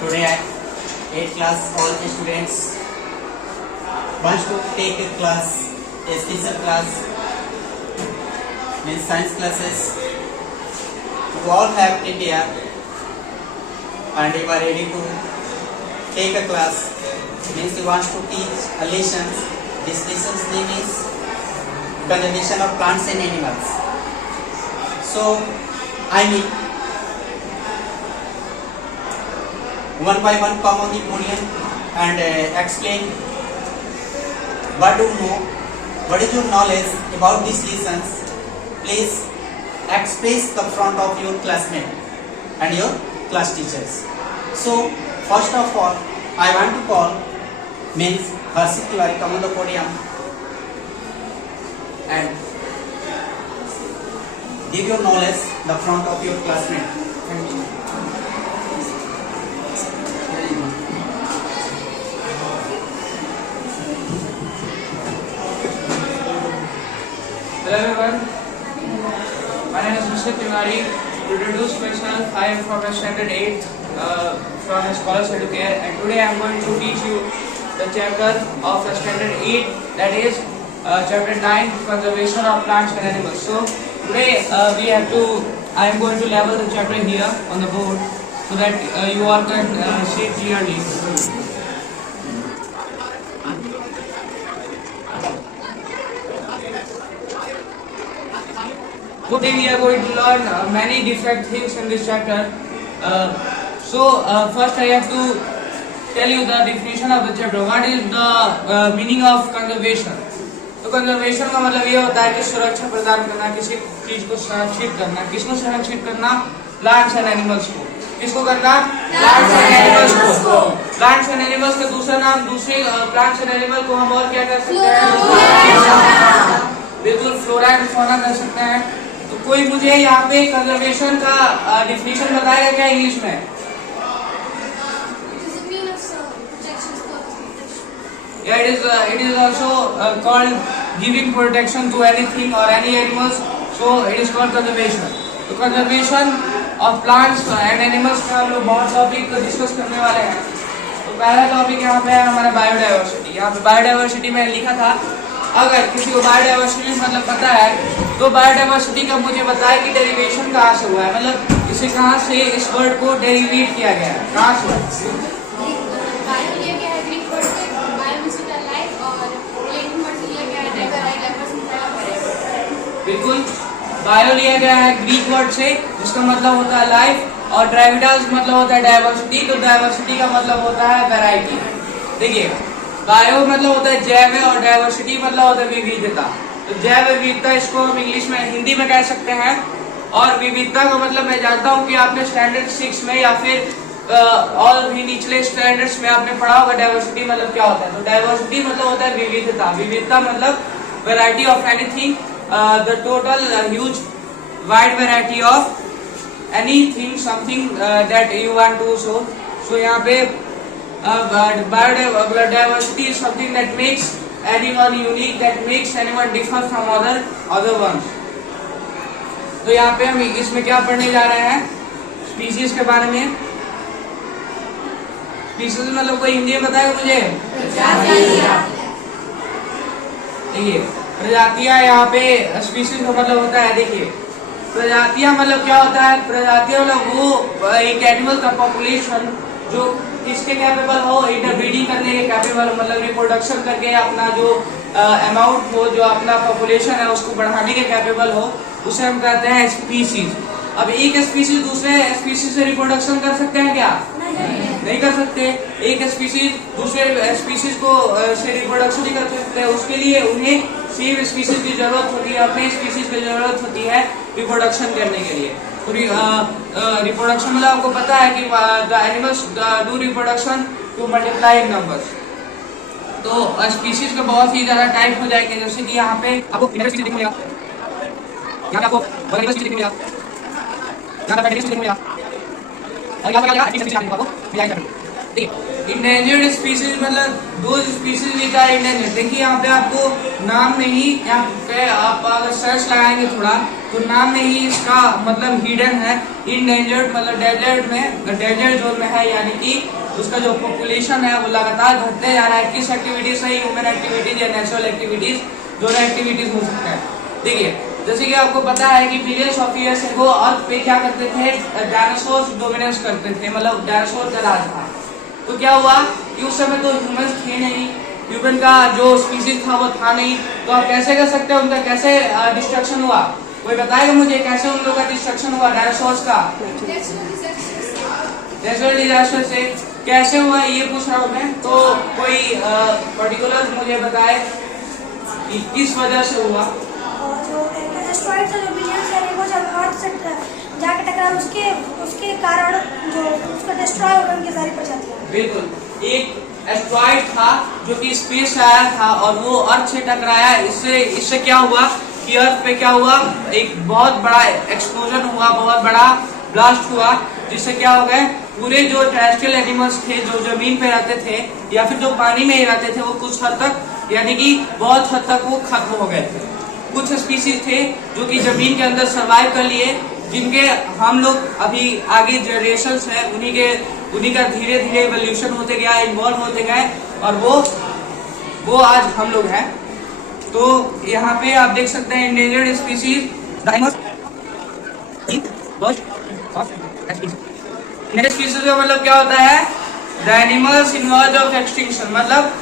Today at 8th class all students want to take a class, a special class, means science classes. You all have India and you are ready to take a class, means you want to teach a lesson. This lesson's name is conservation of plants and animals. So I will one by one come on the podium and explain what do you know, what is your knowledge about these lessons. Please express the front of your classmate and your class teachers. So first of all, I want to call means Harshit Tiwari, come on the podium and give your knowledge the front of your classmate. Hello everyone, my name is Mr. Tiwari. To introduce myself, I am from Standard 8 from Scholars Educare, and today I am going to teach you the chapter of Standard 8, that is chapter 9, Conservation of Plants and Animals. So today I am going to label the chapter here on the board so that you all can see it clearly. Today we are going to learn many different things in this chapter. First I have to tell you the definition of the chapter. What is the meaning of conservation? तो conservation का मतलब ये होता है कि सुरक्षा प्रदान करना, किसी चीज को संरक्षित करना. किसको संरक्षित करना? प्लांट्स एंड एनिमल्स को. किसको करना? प्लांट्स एंड एनिमल्स को. प्लांट्स एंड एनिमल्स का दूसरा नाम, दूसरे प्लांट्स एंड एनिमल को हम और क्या कर सकते हैं? बिल्कुल, फ्लोरा एंड फौना कर सकते हैं. तो कोई मुझे यहाँ पे कंजर्वेशन का डिफिनीशन बताएगा क्या इंग्लिश में? Yeah, it is also called giving protection to anything or any animals, so it is called conservation. तो conservation of plants and animals में हम लोग बहुत टॉपिक डिस्कस करने वाले हैं. तो पहला टॉपिक यहाँ पे है हमारा बायोडाइवर्सिटी. यहाँ पे बायोडाइवर्सिटी में लिखा था, अगर किसी को बायोडाइवर्सिटी मतलब पता है तो बायोडाइवर्सिटी का मुझे बताया कि डेरिवेशन कहाँ से हुआ है, मतलब इसे कहाँ से इस वर्ड को डेरिवेट किया गया है, कहाँ से? बिल्कुल, बायो लिया गया है ग्रीक वर्ड से जिसका मतलब होता है लाइफ, और ड्राइविडास मतलब होता है डाइवर्सिटी. तो डाइवर्सिटी का मतलब होता है वैरायटी. देखिए, बायो मतलब होता है जैव और डाइवर्सिटी मतलब होता है विविधता. तो जैव विविधता इसको हम इंग्लिश में हिंदी में कह सकते हैं. और विविधता का मतलब मैं जानता हूँ कि आपने स्टैंडर्ड 6 में या फिर और भी निचले स्टैंडर्ड्स में आपने पढ़ा होगा डाइवर्सिटी मतलब क्या होता है. तो डाइवर्सिटी मतलब होता है विविधता. विविधता मतलब variety of anything, the total huge wide variety of anything, something that you want to show. So यहाँ पे biodiversity is something that makes anyone unique, that makes anyone differ from other ones. तो यहाँ पे हम इसमें क्या पढ़ने जा रहे हैं? स्पीसीज के बारे में. स्पीसीज मतलब कोई हिंदी में बताएगा मुझे? देखिए, प्रजातियां यहाँ पे स्पीशीज का मतलब होता है. देखिए, प्रजातियां मतलब क्या होता है? प्रजातियां मतलब वो एक एनिमल का पॉपुलेशन जो किसके कैपेबल हो, इंटरब्रीडिंग करने के कैपेबल हो, मतलब रिप्रोडक्शन करके अपना जो अमाउंट हो, जो अपना पॉपुलेशन है उसको बढ़ाने के कैपेबल हो, उसे हम कहते हैं स्पीशीज. अब एक स्पीशीज दूसरे स्पीशीज से रिप्रोडक्शन कर सकते हैं क्या? नहीं कर सकते. एक स्पीशीज दूसरे स्पीशीज को से रिप्रोडक्शन नहीं कर सकते. उसके लिए उन्हें सेम स्पीशीज की जरूरत होती है, अपने स्पीशीज की जरूरत होती है रिप्रोडक्शन करने के लिए. तो रिप्रोडक्शन मतलब आपको पता है कि the animals do reproduction to multiply in numbers. तो स्पीशीज का बहुत ही ज्यादा टाइप हो जाएंगे, जैसे कि यहाँ पे आपको स्पीशीज देखने मिलेगा, यहाँ पे आपको स्पीशीज देखने मिलेगा, यहाँ पे देखने मिलेगा, और यहाँ पे क्या स्पीशीज आपको मिल जाएगा. इंडेंजर्ड स्पीसीज मतलब दो स्पीसीज विच आर इंडेंजर्ड। देखिए यहाँ पे आपको नाम नहीं, यहाँ पे आप अगर सर्च लगाएंगे थोड़ा तो नाम नहीं इसका मतलब हिडन है। इंडेंजर्ड मतलब डेजर्ट जोन में है, यानी कि उसका जो पॉपुलेशन है वो लगातार घटते जा रहा है। किस एक्टिविटीज से? ह्यूमन एक्टिविटीज या नेचुरल एक्टिविटीज, दोनों एक्टिविटीज हो सकता है। देखिए जैसे कि आपको पता है कि बिलियंस ऑफ ईयर्स एगो अर्थ पे क्या करते थे, डायनासोर्स डोमिनेंस करते थे, मतलब डायनासोर का राज था। तो क्या हुआ कि उस समय तो ह्यूमंस थे नहीं, ह्यूमन का जो स्पीसीज था वो था नहीं, तो आप कैसे कर सकते हैं उनका कैसे डिस्ट्रक्शन हुआ? कोई बताएगा मुझे कैसे उन लोगों का डिस्ट्रक्शन हुआ डायनासोर्स का? नेचुरल डिजास्टर से। कैसे हुआ ये पूछ रहा हूँ मैं, तो कोई पर्टिकुलर मुझे बताए कि किस वजह से हुआ? जो एस्ट्रॉइड था जो बिलियंस है वो जब अर्थ से जाके टकरा उसके कारण जो उसका डिस्ट्रॉय हो गई उनकी सारी प्रजातियां। बिल्कुल, एक एस्ट्रॉइड था जो कि स्पेस से आया था और वो अर्थ से टकराया। इससे क्या हुआ कि अर्थ पे क्या हुआ, एक बहुत बड़ा एक्सप्लोजन हुआ, बहुत बड़ा ब्लास्ट हुआ, जिससे क्या हो गए पूरे जो टेरेस्ट्रियल एनिमल्स थे जो जमीन पे रहते थे या फिर जो पानी में ही रहते थे वो कुछ हद तक यानी कि बहुत हद तक वो खत्म हो गए थे। कुछ स्पीसीज थे जो कि जमीन के अंदर सरवाइव कर लिए, जिनके हम लोग अभी आगे जनरेशंस है उन्हीं का धीरे धीरे इवोल्यूशन होते गया, इन्वॉल्व होते गए और वो आज हम लोग हैं। तो यहाँ पे आप देख सकते हैं इंडेंजर्ड स्पीसीज स्पीसीज का मतलब क्या होता है? The animals in verge of extinction, मतलब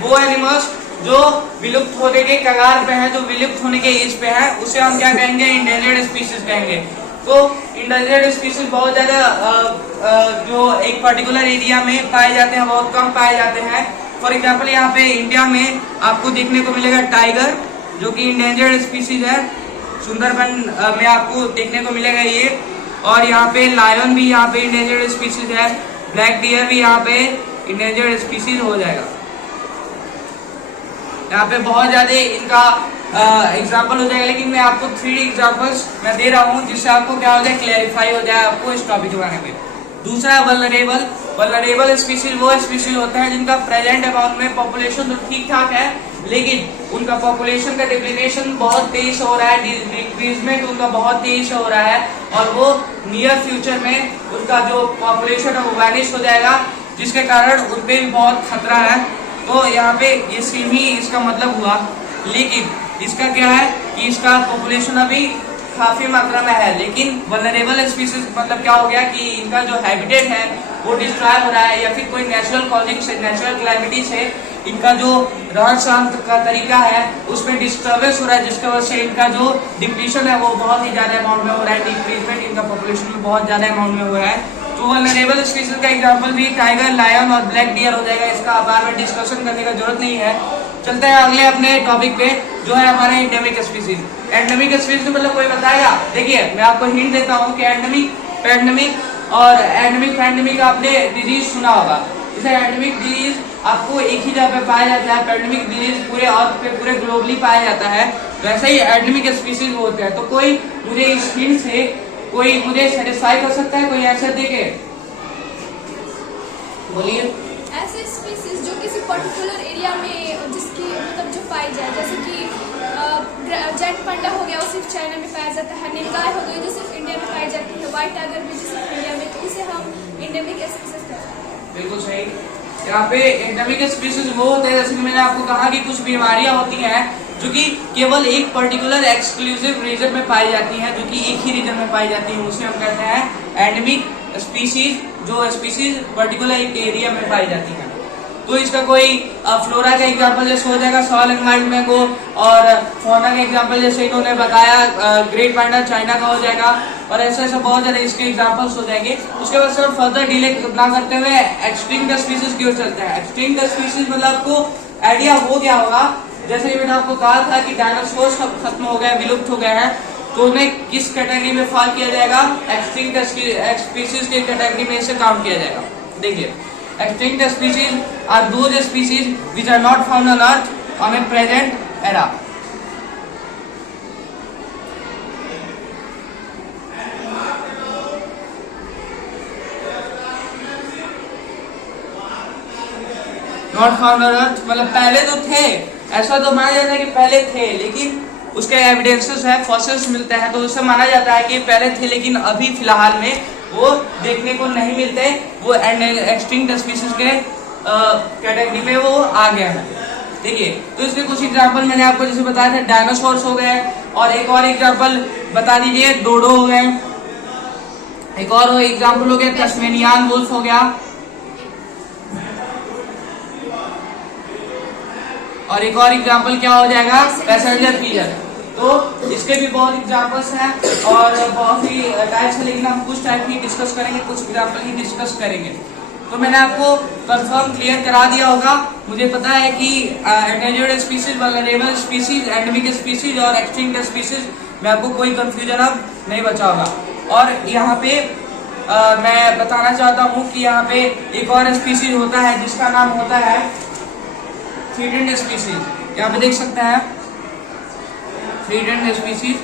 वो एनिमल्स जो विलुप्त होने के कगार पे है, जो विलुप्त होने के एज पे है, उसे हम क्या कहेंगे? इंडेंजर्ड स्पीसीज कहेंगे। तो इंडेंजर्ड स्पीसीज बहुत ज्यादा जो एक पर्टिकुलर एरिया में पाए जाते हैं, बहुत कम पाए जाते हैं। फॉर एग्जाम्पल यहाँ पे इंडिया में आपको देखने को मिलेगा टाइगर, जो कि इंडेंजर्ड स्पीसीज है। सुंदरबन में आपको देखने को मिलेगा ये, और यहाँ पे लायन भी यहाँ पे इंडेंजर्ड स्पीसीज है। ब्लैक डियर भी यहाँ पे इंडेंजर्ड स्पीसीज हो जाएगा। यहाँ पे बहुत ज्यादा इनका एग्जाम्पल हो जाएगा, लेकिन मैं आपको 3 एग्जाम्पल्स मैं दे रहा हूँ जिससे आपको क्या हो जाए, क्लैरिफाई हो जाए आपको इस टॉपिक के बारे में। दूसरा है वल्नरेबल स्पीसीज वो स्पीसीज होते हैं जिनका प्रेजेंट अमाउंट में पॉपुलेशन तो ठीक ठाक है, लेकिन उनका पॉपुलेशन का डिप्लीनेशन बहुत तेज से हो रहा है, डिक्रीजमेंट उनका बहुत तेज से हो रहा है, और वो नियर फ्यूचर में उनका जो पॉपुलेशन है वो वैनिश हो जाएगा, जिसके कारण उन पे भी बहुत खतरा है। तो यहाँ पे ये सेम ही इसका मतलब हुआ, लेकिन इसका क्या है कि इसका पॉपुलेशन अभी काफी मात्रा में है, लेकिन वल्नरेबल स्पीसीज मतलब क्या हो गया कि इनका जो हैबिटेट है वो डिस्ट्रॉय हो रहा है, या फिर कोई नेचुरल कॉजिंग से, नेचुरल क्लैमिटी से इनका जो रहन सहन का तरीका है उसमें डिस्टर्बेंस हो रहा है, जिसकी वजह से इनका जो डिप्लीशन है वो बहुत ही ज्यादा अमाउंट में हो रहा है, डिक्रीजमेंट इनका पॉपुलेशन में बहुत ज्यादा अमाउंट में हुआ है। तो वल्नरेबल स्पीसीज का एग्जांपल भी टाइगर, लायन और ब्लैक डियर हो जाएगा। इसका बार बार डिस्कशन करने का जरूरत नहीं है। चलते हैं अगले अपने टॉपिक पे, जो है हमारे एंडेमिक स्पीसीज। एंडेमिक स्पीसीज मतलब कोई बताएगा? देखिए मैं आपको हिंट देता हूँ कि पैंडेमिक और पैंडेमिक आपने डिजीज सुना होगा। जैसे एंडेमिक डिजीज आपको एक ही जगह पे पाया जाता है, पैंडेमिक डिजीज पूरे अर्थ पे पूरे ग्लोबली पाया जाता है, वैसे ही एंडेमिक स्पीसीज होते हैं। तो कोई मुझे इस हिंट से कोई मुझे सेटिस्फाई कर सकता है? कोई आंसर देके बोलिए। ऐसे स्पीसीज जो किसी पर्टिकुलर एरिया में जिसकी मतलब जो पाई जाए, जैसे कि जेंट पांडा हो गया वो सिर्फ चाइना में पाया जाता है, नीलगाय हो गई जो सिर्फ इंडिया में पाई जाती है, व्हाइट टाइगर भी जो सिर्फ इंडिया में, तो इसे हम एंडेमिक स्पीसीज कहते हैं। बिल्कुल सही। यहाँ पे एंडेमिक स्पीसीज वो होते हैं, जैसे कि मैंने आपको कहा कि कुछ बीमारियां होती हैं जो कि केवल एक पर्टिकुलर एक्सक्लूसिव रीजन में पाई जाती हैं, जो कि एक ही रीजन में पाई जाती है, उसे हम कहते हैं एंडेमिक स्पीसीज, जो स्पीसीज पर्टिकुलर एक एरिया में पाई जाती है। तो इसका कोई फ्लोरा का एग्जांपल जैसे हो जाएगा सॉल एंड वाइल्ड मैंगो, और फौना का एग्जांपल जैसे इन्होंने बताया ग्रेट पांडा चाइना का हो जाएगा, और ऐसे ऐसे बहुत ज्यादा इसके एग्जांपल्स हो जाएंगे। उसके बाद सिर्फ फर्दर डिले ना करते हुए एक्सटिंक्ट स्पीसीज की ओर चलते हैं। एक्सटिंक्ट स्पीसीज मतलब आपको आइडिया हो गया होगा, जैसे मैंने आपको कहा था कि डायनासोर सब खत्म हो गए, विलुप्त हो गए हैं, तो उन्हें किस कैटेगरी में फॉल किया जाएगा? एक्सटिंक्ट स्पीसीज के कैटेगरी में इसे काउंट किया जाएगा। देखिए extinct species are those species which are not found on earth on a present era. Not found on earth, मतलब पहले तो थे, ऐसा तो माना जाता है कि पहले थे, लेकिन उसके एविडेंसेस है, फॉसिल्स मिलते हैं, तो उससे माना जाता है कि पहले थे, लेकिन अभी फिलहाल में वो देखने को नहीं मिलते, वो एक्सटिंक्ट स्पीशीज के कैटेगरी में वो आ गए हैं। देखिए, तो इसके कुछ एग्जांपल मैंने आपको जैसे बताया था, डायनासोर्स हो गए, और एक और एग्जांपल बता दीजिए, डोडो हो गए, एक और एग्जांपल हो गया तस्मेनियन वुल्फ हो गया, और एक और एग्जांपल क्या हो जाएगा, पैसेंजर पिजन। तो इसके भी बहुत एग्जांपल्स हैं और बहुत ही टाइप्स हैं, लेकिन हम कुछ टाइप ही डिस्कस करेंगे, कुछ एग्जांपल ही डिस्कस करेंगे। तो मैंने आपको कंफर्म क्लियर करा दिया होगा, मुझे पता है कि endangered species, vulnerable species, endemic species और एक्सटिंक्ट स्पीशीज में आपको कोई कंफ्यूजन अब नहीं बचा होगा। और यहाँ पे मैं बताना चाहता हूँ कि यहाँ पे एक और स्पीशीज होता है जिसका नाम होता है थ्रीडेंट स्पीशीज। यहाँ पे देख सकते हैं थ्रीडेंट स्पीशीज,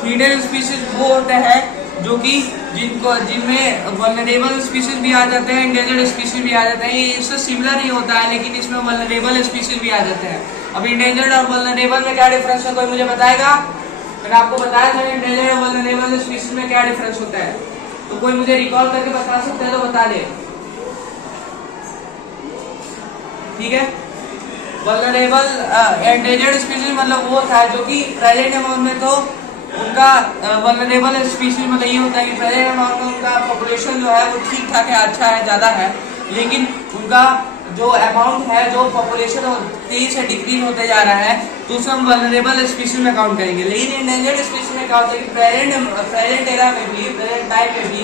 थ्रीडेंट स्पीशीज वो होते हैं जो कि जिनमें वल्नरेबल स्पीशीज भी आ जाते हैं, एंडेंजर्ड स्पीशीज भी आ जाते हैं। ये इससे सिमिलर ही होता है, लेकिन इसमें वल्नरेबल स्पीशीज भी आ जाते हैं। अब एंडेंजर्ड और वल्नरेबल में क्या डिफरेंस है, कोई मुझे बताएगा? मैंने आपको बताया था एंडेंजर्ड और वल्नरेबल स्पीशीज में क्या डिफरेंस होता है, तो कोई मुझे रिकॉल करके बता सकता है तो बता दे। ठीक है, वल्नरेबल एंडेंजर्ड स्पीशीज मतलब वो था जो कि प्रेजेंट अमाउंट में तो उनका वल्नरेबल स्पीशीज मतलब ये होता है कि प्रेजेंट अमाउंट में उनका पॉपुलेशन जो है वो ठीक ठाक है, अच्छा है, ज्यादा है, लेकिन उनका जो अमाउंट है, जो पॉपुलेशन तेजी से डिक्रीज होते जा रहा है, तो उसे हम वल्नरेबल स्पीशीज में काउंट करेंगे। लेकिन एंडेंजर्ड स्पीशीज में क्या होता है कि प्रेजेंट एरा में भी, प्रेजेंट टाइम में भी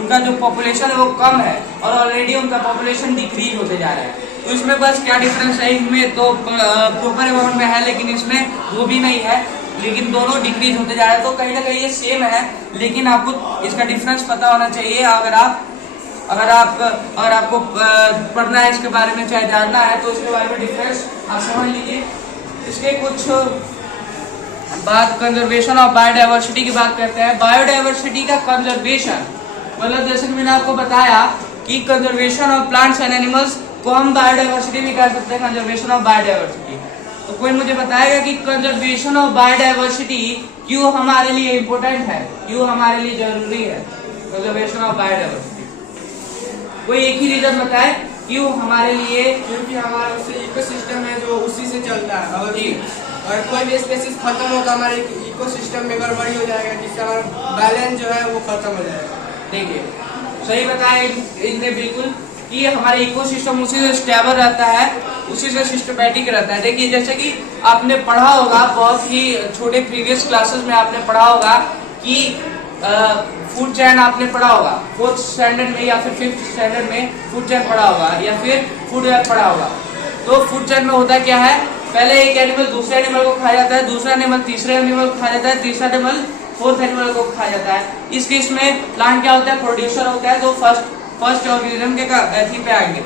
उनका जो पॉपुलेशन है वो कम है और ऑलरेडी उनका पॉपुलेशन डिक्रीज होते जा रहा है। तो इसमें बस क्या डिफरेंस है, इनमें तो प्रॉपर अमाउंट में है लेकिन इसमें वो भी नहीं है, लेकिन दोनों डिक्रीज होते जा रहे हैं। तो कहीं ना कहीं ये सेम है, लेकिन आपको इसका डिफरेंस पता होना चाहिए। अगर आपको पढ़ना है इसके बारे में, चाहे जानना है, तो इसके बारे में डिफरेंस आप समझ लीजिए। इसके कुछ बात कंजर्वेशन ऑफ बायोडाइवर्सिटी की बात करते हैं। बायोडाइवर्सिटी का कंजर्वेशन मतलब जैसे कि मैंने आपको बताया कि conservation of plants and animals को हम बायोडाइवर्सिटी भी कर सकते हैं, कंजर्वेशन ऑफ बायोडाइवर्सिटी। तो कोई मुझे बताएगा कि कंजर्वेशन ऑफ बायोडाइवर्सिटी क्यों हमारे लिए इम्पोर्टेंट है, क्यों हमारे लिए जरूरी है कंजर्वेशन ऑफ बायोडाइवर्सिटी? कोई एक ही रीजन बताए क्यों हमारे लिए? क्योंकि हमारा उससे इकोसिस्टम है जो उसी से चलता है, और कोई भी स्पीशीज खत्म हो तो हमारे इकोसिस्टम में गड़बड़ी हो जाएगा, जिससे हमारा बैलेंस जो है वो खत्म हो जाएगा। देखिए, सही बताया इनने बिल्कुल कि हमारे इकोसिस्टम उसी से स्टेबल रहता है, उसी से सिस्टमैटिक रहता है। देखिए, जैसे कि आपने पढ़ा होगा, बहुत ही छोटे प्रीवियस क्लासेस में आपने पढ़ा होगा कि फूड चेन आपने पढ़ा होगा, 4th स्टैंडर्ड में या फिर 5th स्टैंडर्ड में फूड चेन पढ़ा होगा, या फिर फूड वेब पढ़ा होगा। तो फूड चेन में होता क्या है, पहले एक एनिमल दूसरे एनिमल को खा जाता है, दूसरा एनिमल तीसरे एनिमल को खा जाता है, तीसरा एनिमल 4th एनिमल को खा जाता है। इस केस में प्लांट क्या होता है, प्रोड्यूसर होता है, जो फर्स्ट ऑर्गेनिज्म के अथी पे आएंगे,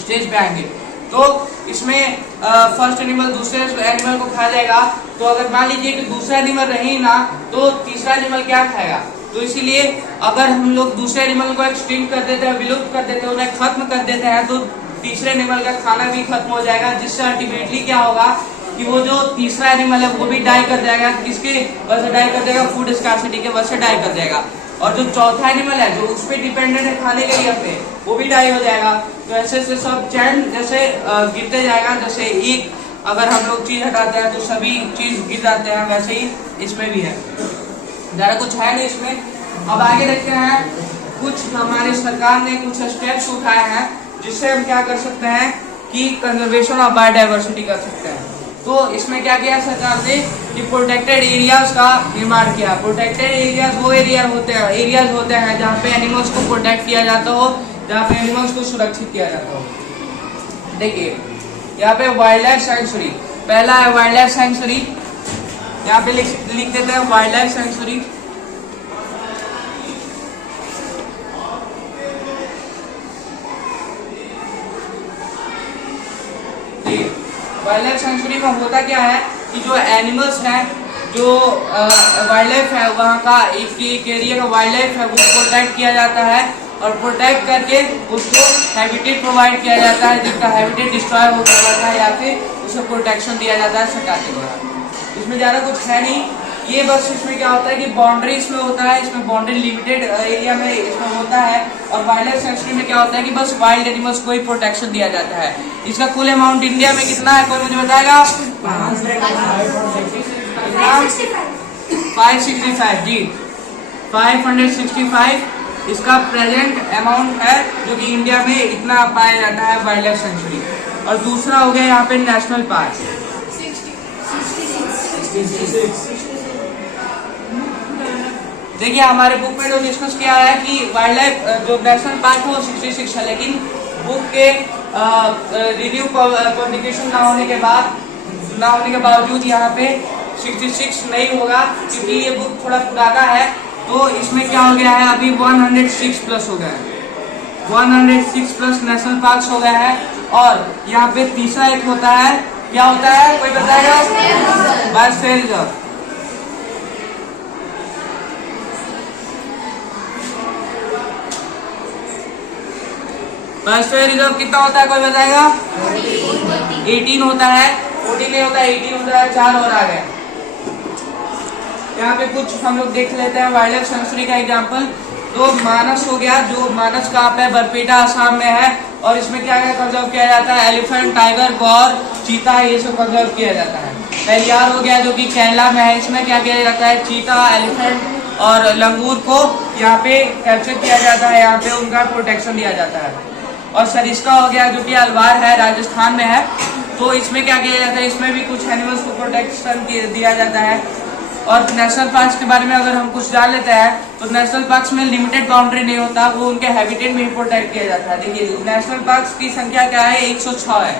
स्टेज पे आएंगे। तो इसमें फर्स्ट एनिमल दूसरे एनिमल को खा जाएगा, तो अगर मान लीजिए कि दूसरा एनिमल रहे ना, तो तीसरा एनिमल क्या खाएगा? तो इसीलिए अगर हम लोग दूसरे एनिमल को एक्सटिंक्ट कर देते हैं, विलुप्त कर देते हैं, उन्हें खत्म कर देते हैं, तो तीसरे एनिमल का खाना भी खत्म हो जाएगा, जिससे अल्टीमेटली क्या होगा कि वो जो तीसरा एनिमल है वो भी डाई कर जाएगा। किसके वजह से डाई कर जाएगा? फूड स्कार्सिटी के वजह से डाई कर जाएगा। और जो चौथा एनिमल है जो उस पर डिपेंडेंट है खाने के लिए अपने, वो भी डाई हो जाएगा। तो ऐसे ऐसे सब चैन जैसे गिरते जाएगा, जैसे एक अगर हम लोग चीज हटाते हैं तो सभी चीज गिर जाते हैं, वैसे ही इसमें भी है। ज्यादा कुछ है नहीं इसमें। अब आगे देखते हैं, कुछ हमारी सरकार ने कुछ स्टेप्स उठाए हैं जिससे हम क्या कर सकते हैं कि कंजर्वेशन ऑफ बायोडाइवर्सिटी कर सकते हैं। तो इसमें क्या किया सरकार ने कि प्रोटेक्टेड एरियाज का निर्माण किया। प्रोटेक्टेड एरियाज वो एरियाज होते हैं जहाँ पे एनिमल्स को प्रोटेक्ट किया जाता हो, जहाँ पे एनिमल्स को सुरक्षित किया जाता हो। देखिए, यहाँ पे वाइल्ड लाइफ सेंचुरी पहला है, वाइल्ड लाइफ सेंचुरी। यहाँ पे लिख देते हैं wild life sanctuary. Wild life sanctuary में होता क्या है कि जो एनिमल्स हैं, जो वाइल्ड लाइफ है वहाँ का एक एरिया का वाइल्ड लाइफ है वो प्रोटेक्ट किया जाता है और प्रोटेक्ट करके उसको हैबिटेट प्रोवाइड किया जाता है, जिसका हैबिटेट डिस्ट्रॉय होता जाता है या फिर उसे प्रोटेक्शन दिया जाता है सरकार के द्वारा। इसमें ज़्यादा कुछ है नहीं, ये बस इसमें क्या होता है कि बाउंड्री इसमें होता है, इसमें बाउंड्री लिमिटेड एरिया में इसमें होता है और वाइल्ड लाइफ सेंचुरी में क्या होता है कि बस वाइल्ड एनिमल्स को ही प्रोटेक्शन दिया जाता है। इसका कुल अमाउंट इंडिया में कितना है कोई मुझे बताएगा? 565 जी, 565 इसका प्रेजेंट अमाउंट है जो कि इंडिया में इतना पाया जाता है वाइल्ड लाइफ सेंचुरी। और दूसरा हो गया यहाँ पे नेशनल पार्क। देखिए हमारे बुक में जो डिस्कस किया है कि वाइल्ड लाइफ जो नेशनल पार्क है वो 66 है, लेकिन बुक के रिव्यू पब्लिकेशन ना होने के बावजूद यहाँ पे 66 नहीं होगा क्योंकि ये बुक थोड़ा पुराना है। तो इसमें क्या हो गया है अभी 106 प्लस हो गया है, 106 प्लस नेशनल पार्क हो गया है। और यहाँ पे तीसरा एक होता है, क्या होता है कोई बताएगा? Biosphere reserve. बायोस्फीयर रिजर्व कितना होता है कोई बताएगा? 18 होता है, 14 नहीं होता है, 18 होता है, 4 और आ गए। यहाँ पे कुछ हम लोग देख लेते हैं वाइल्ड लाइफ सेंचुरी का एग्जांपल। तो मानस हो गया, जो मानस कहाँ पे? बरपेटा असम में है। और इसमें क्या क्या कंजर्व किया जाता है? एलिफेंट, टाइगर, गौर, चीता, ये सब कंजर्व किया जाता है। पेरियार हो गया जो कि केरला में है, इसमें क्या किया जाता है? चीता, एलिफेंट और लंगूर को यहाँ पे कैप्चर किया जाता है, यहाँ पे उनका प्रोटेक्शन दिया जाता है। और सरिस्का हो गया जो कि अलवार है, राजस्थान में है। तो इसमें क्या किया जाता है? इसमें भी कुछ एनिमल्स को प्रोटेक्शन दिया जाता है। और नेशनल पार्क्स के बारे में अगर हम कुछ जान लेते हैं तो नेशनल पार्क्स में लिमिटेड बाउंड्री नहीं होता, वो उनके हैबिटेट में ही प्रोटेक्ट किया जाता है। देखिए नेशनल पार्क्स की संख्या क्या है? 106 है।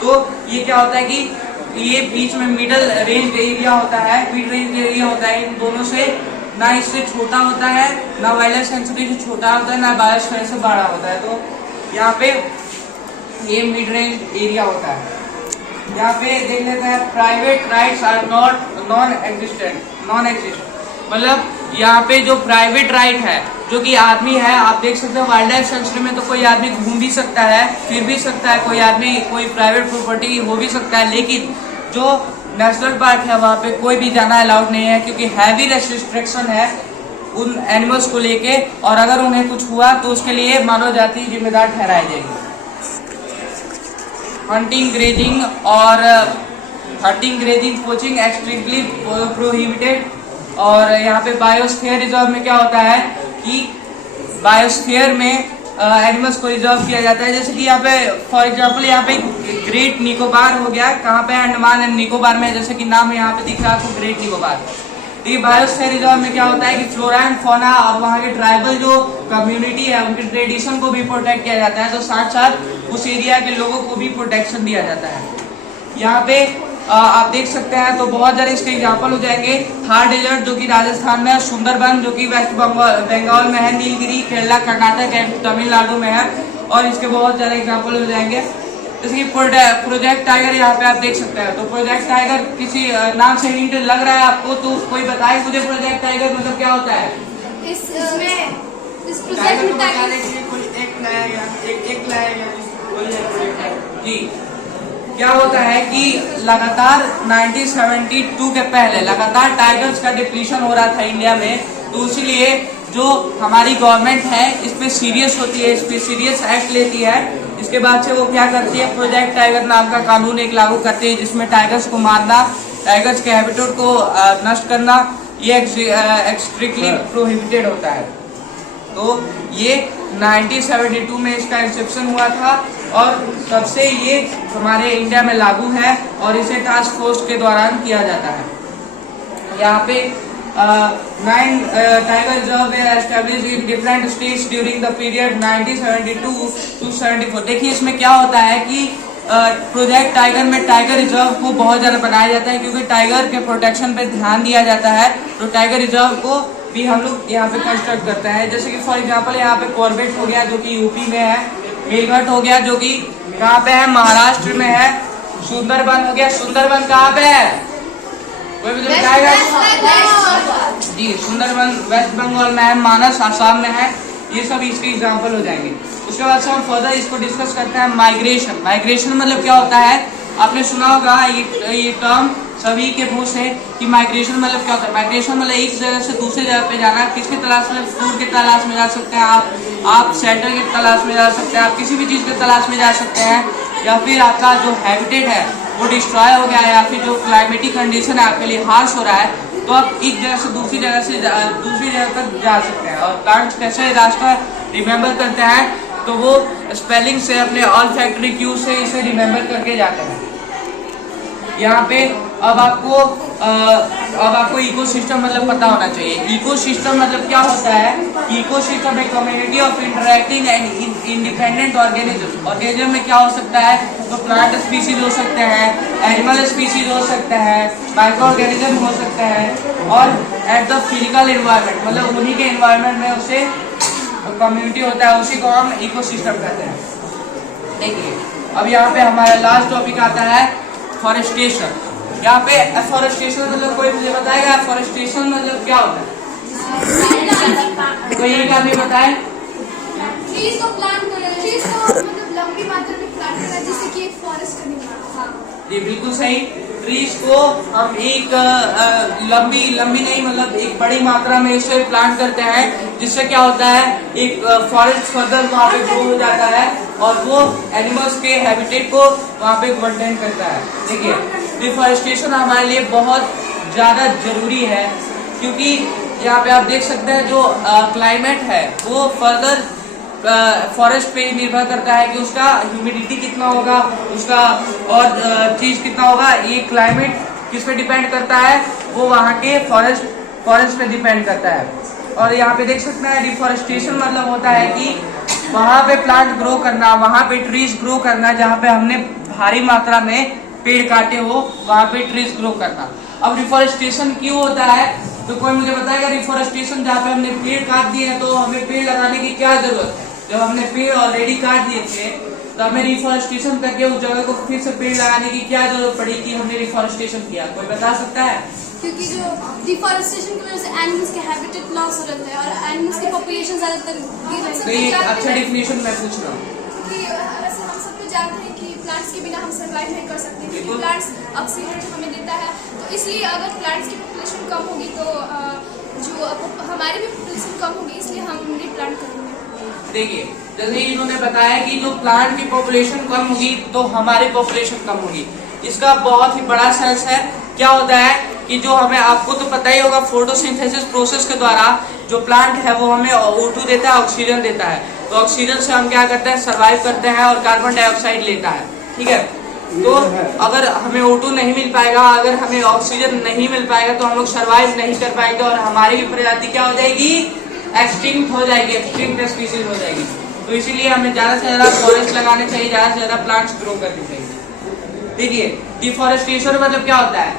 तो ये क्या होता है कि ये बीच में मिडल रेंज एरिया होता है, मिड रेंज एरिया होता है। इन दोनों से ना इससे छोटा होता है, ना वाइल्ड लाइफ सेंचुरी से छोटा होता है, ना बायोस्फीयर से बड़ा होता है। तो यहाँ पे ये मिड रेंज एरिया होता है। यहाँ पे देख लेते हैं private rights are non existent, मतलब यहाँ पे जो प्राइवेट राइट है जो कि आदमी है, आप देख सकते हो वाइल्ड लाइफ सेंचुरी में तो कोई आदमी घूम भी सकता है, फिर भी सकता है, कोई आदमी कोई प्राइवेट प्रॉपर्टी हो भी सकता है। लेकिन जो नेशनल पार्क है वहाँ पे कोई भी जाना अलाउड नहीं है क्योंकि हैवी रेस्ट्रिक्शन है उन एनिमल्स को लेके, और अगर उन्हें कुछ हुआ तो उसके लिए मानव जाति जिम्मेदार ठहराई जाएगी। Hunting, grazing, poaching extremely prohibited. और यहाँ पे बायोस्फीयर रिजर्व में क्या होता है कि बायोस्फीयर में एनिमल्स को रिजर्व किया जाता है। जैसे कि यहाँ पे फॉर एग्जांपल यहाँ पे ग्रेट निकोबार हो गया, कहाँ पे? अंडमान एंड निकोबार में, जैसे कि नाम यहाँ पे दिख रहा है आपको ग्रेट निकोबार। तो ये बायोस्फीयर रिजर्व में क्या होता है कि फ्लोरा एंड फौना और वहाँ के ट्राइबल जो कम्युनिटी है उनके ट्रेडिशन को भी प्रोटेक्ट किया जाता है, तो साथ साथ उस एरिया के लोगों को भी प्रोटेक्शन दिया जाता है। यहाँ पे आप देख सकते हैं तो बहुत सारे इसके एग्जाम्पल हो जाएंगे। थार डेजर्ट जो कि राजस्थान में है, सुंदरबन जो कि वेस्ट बंगाल में है, नीलगिरी केरला, कर्नाटक एंड तमिलनाडु में है, और इसके बहुत सारे एग्जाम्पल हो जाएंगे। जैसे कि प्रोजेक्ट टाइगर यहाँ पे आप देख सकते हैं। तो प्रोजेक्ट टाइगर किसी नाम से हिंट लग रहा है आपको, तो कोई बताए मुझे प्रोजेक्ट टाइगर मतलब क्या होता है? इस प्रोजेक्ट टाइगर में को बताने के लिए कोई एक लाएगा जी। क्या होता है कि लगातार 1972 के पहले लगातार टाइगर्स का डिप्लीशन हो रहा था इंडिया में, तो इसीलिए जो हमारी गवर्नमेंट है इस पे सीरियस होती है, इस पे सीरियस एक्ट लेती है। इसके बाद से वो क्या करती है, प्रोजेक्ट टाइगर नाम का कानून एक लागू करती है जिसमें टाइगर्स को मारना, टाइगर्स के हैबिटेट को नष्ट करना ये स्ट्रिक्टली प्रोहिबिटेड होता है। तो ये 1972 में इसका इंसेप्शन हुआ था और तब से ये हमारे इंडिया में लागू है और इसे टास्क फोर्स के दौरान किया जाता है। यहाँ पे 9 tiger reserve established in different states during the period 1972 to 74। देखिए इसमें क्या होता है कि प्रोजेक्ट टाइगर में टाइगर रिजर्व को बहुत ज़्यादा बनाया जाता है क्योंकि टाइगर के प्रोटेक्शन पे ध्यान दिया जाता है। तो टाइगर रिजर्व को भी हम लोग यहाँ पे कंस्ट्रक्ट करते हैं। जैसे कि फॉर एग्जांपल यहाँ पे कॉर्बेट हो गया जो कि यूपी में है, मेलघाट हो गया जो कि कहाँ पे है, महाराष्ट्र में है, सुंदरबन हो गया, सुंदरबन कहाँ पे है, कोई मुझे बताएगा? जी, सुंदरबन वेस्ट बंगाल में है, मानस आसाम में है, ये सब इसके एग्जाम्पल हो जाएंगे। उसके बाद से हम फर्दर इसको डिस्कस करते हैं माइग्रेशन। माइग्रेशन मतलब क्या होता है? आपने सुना होगा ये टर्म सभी के मुंह से कि माइग्रेशन मतलब क्या होता है। माइग्रेशन मतलब एक जगह से दूसरी जगह पे जाना। किसकी तलाश में? फूड की तलाश में जा सकते हैं आप शेल्टर की तलाश में जा सकते हैं, आप किसी भी चीज़ की तलाश में जा सकते हैं, या फिर आपका जो हैबिटेट है वो डिस्ट्रॉय हो गया है, या फिर जो क्लाइमेटिक कंडीशन है आपके लिए हार्श हो रहा है, तो आप एक जगह से दूसरी जगह तक जा सकते हैं। और प्लांट्स कैसे रास्ता रिमेम्बर करते हैं? तो वो स्पेलिंग से, अपने ऑल फैक्ट्री क्यू से इसे रिमेम्बर करके जाते हैं। यहाँ पे अब आपको इकोसिस्टम मतलब पता होना चाहिए। इकोसिस्टम मतलब क्या होता है? इकोसिस्टम एक community of interacting and independent organism. Organism में क्या हो सकता है? तो प्लांट स्पीसीज हो सकते हैं, एनिमल स्पीसीज हो सकते हैं, माइक्रो ऑर्गेनिज्म हो सकते हैं, और एट द फिजिकल एनवायरनमेंट मतलब उन्हीं के एनवायरनमेंट में उसे कम्युनिटी होता है, उसी को हम इकोसिस्टम कहते हैं। देखिए, अब यहाँ पे हमारा लास्ट टॉपिक आता है फॉरेस्टेशन। यहाँ पे एफॉरेस्टेशन मतलब कोई मुझे बताएगा एफॉरेस्टेशन मतलब क्या होता है? कोई एक आदमी बताए। ट्रीज को प्लांट करना, ट्रीज को मतलब लंबी मात्रा में प्लांट करना जिससे कि एक फॉरेस्ट का निर्माण। हाँ जी, बिल्कुल सही। ट्रीज को हम एक लंबी नहीं मतलब एक बड़ी मात्रा में इसे प्लांट करते हैं, जिससे क्या होता है? एक फॉरेस्ट फर्दर वहाँ पे ग्रो हो जाता है और वो एनिमल्स के हैबिटेट को वहाँ पे मेंटेन करता है। देखिए, डिफॉरेस्टेशन हमारे लिए बहुत ज़्यादा जरूरी है, क्योंकि यहाँ पे आप देख सकते हैं जो क्लाइमेट है वो फर्दर फॉरेस्ट पे निर्भर करता है कि उसका ह्यूमिडिटी कितना होगा, उसका और चीज कितना होगा। ये क्लाइमेट किस पे डिपेंड करता है? वो वहाँ के फॉरेस्ट पे डिपेंड करता है। और यहाँ पे देख सकते हैं डिफॉरेस्टेशन मतलब होता है कि वहाँ पे प्लांट ग्रो करना, वहाँ पे ट्रीज ग्रो करना, जहाँ पे हमने भारी मात्रा में पेड़ काटे हो वहाँ पे ट्रीज ग्रो करना। अब डिफॉरेस्टेशन क्यों होता है? तो कोई मुझे बताएगा डिफॉरेस्टेशन जहाँ पे हमने पेड़ काट दिए तो हमें पेड़ लगाने की क्या जरूरत है? जब हमने पेड़ ऑलरेडी काट दिए थे तो हमें रिफॉरेस्टेशन करके उस जगह को फिर से पेड़ लगाने की क्या जरूरत पड़ी कि हमने रिफॉरेस्टेशन किया? कोई बता सकता है? क्योंकि जो डिफॉरेस्टेशन की वजह से एनिमल्स के हैबिटेट लॉस हो जाता है और एनिमल्स की पॉपुलेशन ज्यादातर गिर रही है। तो ये अच्छा डेफिनेशन मैं पूछ रहा हूँ कि वैसे हम सब लोग जानते हैं कि प्लांट्स के बिना हम सर्वाइव नहीं कर सकते, क्योंकि प्लांट्स ऑक्सीजन हमें देता है। तो इसलिए अगर प्लांट्स की पॉपुलेशन कम होगी तो जो हमारी भी पॉपुलेशन कम होगी, इसलिए हम रिप्लांट करेंगे। देखिए, जैसे इन्होंने बताया कि जो प्लांट की पॉपुलेशन कम होगी तो हमारी पॉपुलेशन कम होगी। इसका बहुत ही बड़ा सेंस है। क्या होता है कि जो हमें, आपको तो पता ही होगा, फोटोसिंथेसिस प्रोसेस के द्वारा जो प्लांट है वो हमें O2 देता है, ऑक्सीजन देता है। तो ऑक्सीजन से हम क्या करते हैं? सर्वाइव करते हैं, और कार्बन डाइऑक्साइड लेता है। ठीक है, तो अगर हमें O2 नहीं मिल पाएगा, अगर हमें ऑक्सीजन नहीं मिल पाएगा तो हम लोग सर्वाइव नहीं कर पाएंगे और हमारी भी प्रजाति क्या हो जाएगी? एक्सटिंक्ट हो जाएगी, एक्सटिंक्ट स्पीसीज हो जाएगी। तो इसीलिए हमें ज्यादा से ज्यादा फॉरेस्ट लगाने चाहिए, ज्यादा से ज्यादा प्लांट्स ग्रो करने चाहिए। देखिए, डिफॉरेस्टेशन मतलब क्या होता है?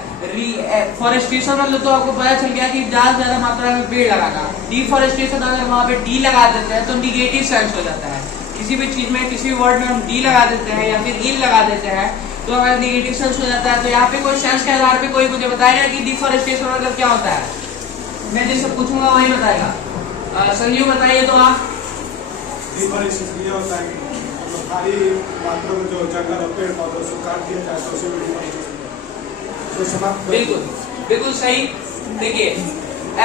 फॉरेस्टेशन मतलब तो आपको पता चल गया कि ज्यादा से ज्यादा मात्रा में पेड़ लगाना। डिफॉरेस्टेशन अगर वहाँ पे डी लगा देते हैं तो निगेटिव सेंस हो जाता है। किसी भी चीज में, किसी भी वर्ड में हम डी लगा देते हैं या फिर इन लगा देते हैं तो हमारा निगेटिव सेंस हो जाता है। तो यहाँ पे कोई सेंस के आधार पे कोई मुझे बताएगा कि डिफॉरेस्टेशन मतलब क्या होता है? मैं जिससे पूछूंगा वही बताएगा। संजीव बताइए तो आप। डिफॉरेस्टेशन ये होता है कि मतलब भारी मात्रा में जो जंगल और पेड़ पौधों को काट दिया जाए तो उसे डिफॉरेस्टेशन समाप्त कर। बिल्कुल सही। देखिए,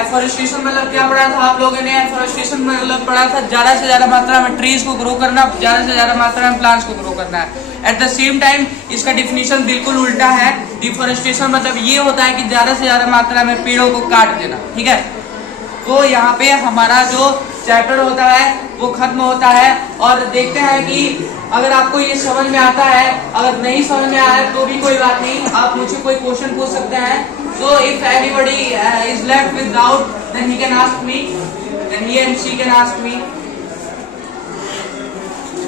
एफॉरेस्टेशन मतलब क्या पढ़ा था आप लोगों ने? एफॉरेस्टेशन मतलब पढ़ा था ज्यादा से ज्यादा मात्रा में ट्रीज को ग्रो करना, ज्यादा से ज्यादा मात्रा में प्लांट्स को ग्रो करना है। एट द सेम टाइम इसका डिफिनीशन बिल्कुल उल्टा है। डिफॉरेस्टेशन मतलब ये होता है कि ज्यादा से ज्यादा मात्रा में पेड़ों को काट देना। ठीक है, तो यहाँ पे हमारा जो चैप्टर होता है वो खत्म होता है। और देखते हैं कि अगर आपको ये समझ में आता है, अगर नहीं समझ में आया तो भी कोई बात नहीं, आप मुझे कोई क्वेश्चन पूछ सकते हैं। So if anybody is left with doubt then he can ask me, then he and she can ask me.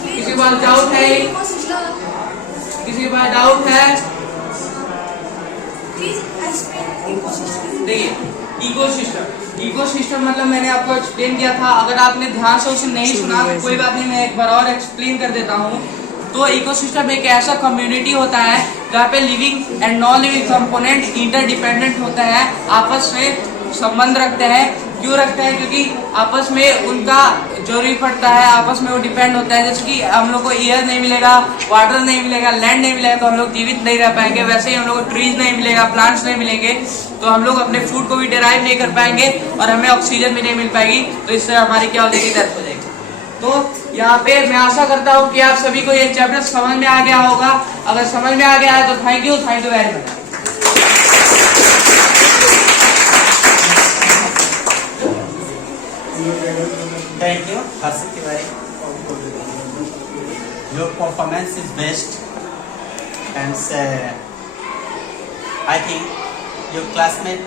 किसी के पास डाउट है? किसी के पास डाउट है? देखिए, इकोसिस्टम मतलब मैंने आपको एक्सप्लेन किया था। अगर आपने ध्यान से उसे नहीं सुना तो कोई बात नहीं, मैं एक बार और एक्सप्लेन कर देता हूँ। तो इकोसिस्टम एक ऐसा कम्युनिटी होता है जहाँ पे living and non living component interdependent होता है, आपस में संबंध रखते हैं। क्यों रखते हैं? क्योंकि आपस में उनका जरूरी पड़ता है, आपस में वो डिपेंड होता है। जैसे कि हम लोग को एयर नहीं मिलेगा, वाटर नहीं मिलेगा, लैंड नहीं मिलेगा तो हम लोग जीवित नहीं रह पाएंगे। वैसे ही हम लोग को ट्रीज नहीं मिलेगा, प्लांट्स नहीं मिलेंगे तो हम लोग अपने फूड को भी डिराइव नहीं कर पाएंगे और हमें ऑक्सीजन भी नहीं मिल पाएगी, तो इससे हमारी क्या हो जाएगी, डेथ हो जाएगी। तो यहाँ पे मैं आशा करता हूँ कि आप सभी को ये चैप्टर समझ में आ गया होगा। अगर समझ में आ गया है तो thank you very much. Thank you, Harshit Tiwari. Your performance is best, and I think your classmates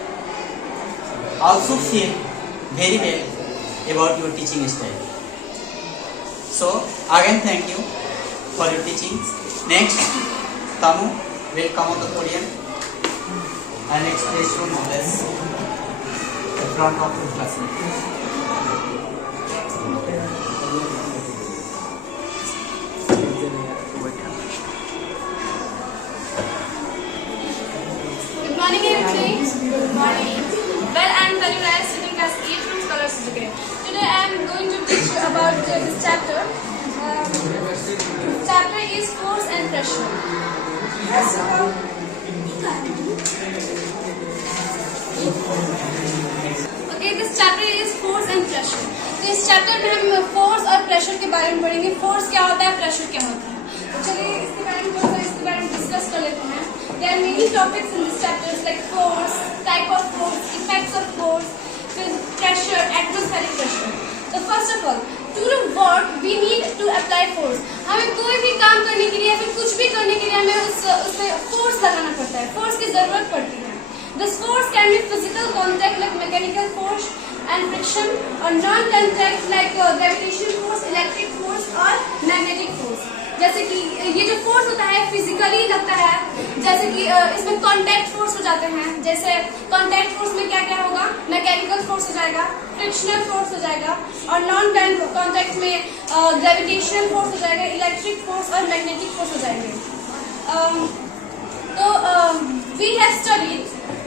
also feel very well about your teaching style. So again, thank you for your teachings. Next, Tamu will come on the podium and express your knowledge in front of your classmates. Good morning, everybody. Good morning. Well, I am Taluraya, student class 8 from Scholars Education. Today I am going to teach you about this chapter. Chapter is force and pressure. Okay, this chapter is force and pressure. तो इस chapter में हम force और pressure के बारे में पढ़ेंगे। Force क्या होता है, प्रेशर क्या होता है। तो चलिए इसके बारे में थोड़ा सा इसके बारे में डिस्कस कर लेते हैं। There are many topics in this chapter like force, type of force, effects of force, pressure, atmospheric pressure. So first of all, to do work we need to apply force. हमें कोई भी काम करने के लिए या फिर कुछ भी करने के लिए हमें उसमें फोर्स लगाना पड़ता है, फोर्स की जरूरत पड़ती है। This force can be physical contact like mechanical force and friction, or non-contact like gravitational force, electric force और magnetic force. जैसे कि ये जो फोर्स होता है फिजिकली लगता है, जैसे कि इसमें कॉन्टैक्ट फोर्स हो जाते हैं। जैसे कॉन्टैक्ट फोर्स में क्या क्या होगा, मैकेनिकल फोर्स हो जाएगा, फ्रिक्शनल फोर्स हो जाएगा, और नॉन कॉन्टैक्ट में ग्रेविटेशनल फोर्स हो जाएगा, इलेक्ट्रिक फोर्स और मैग्नेटिक फोर्स हो जाएंगे। तो we have studied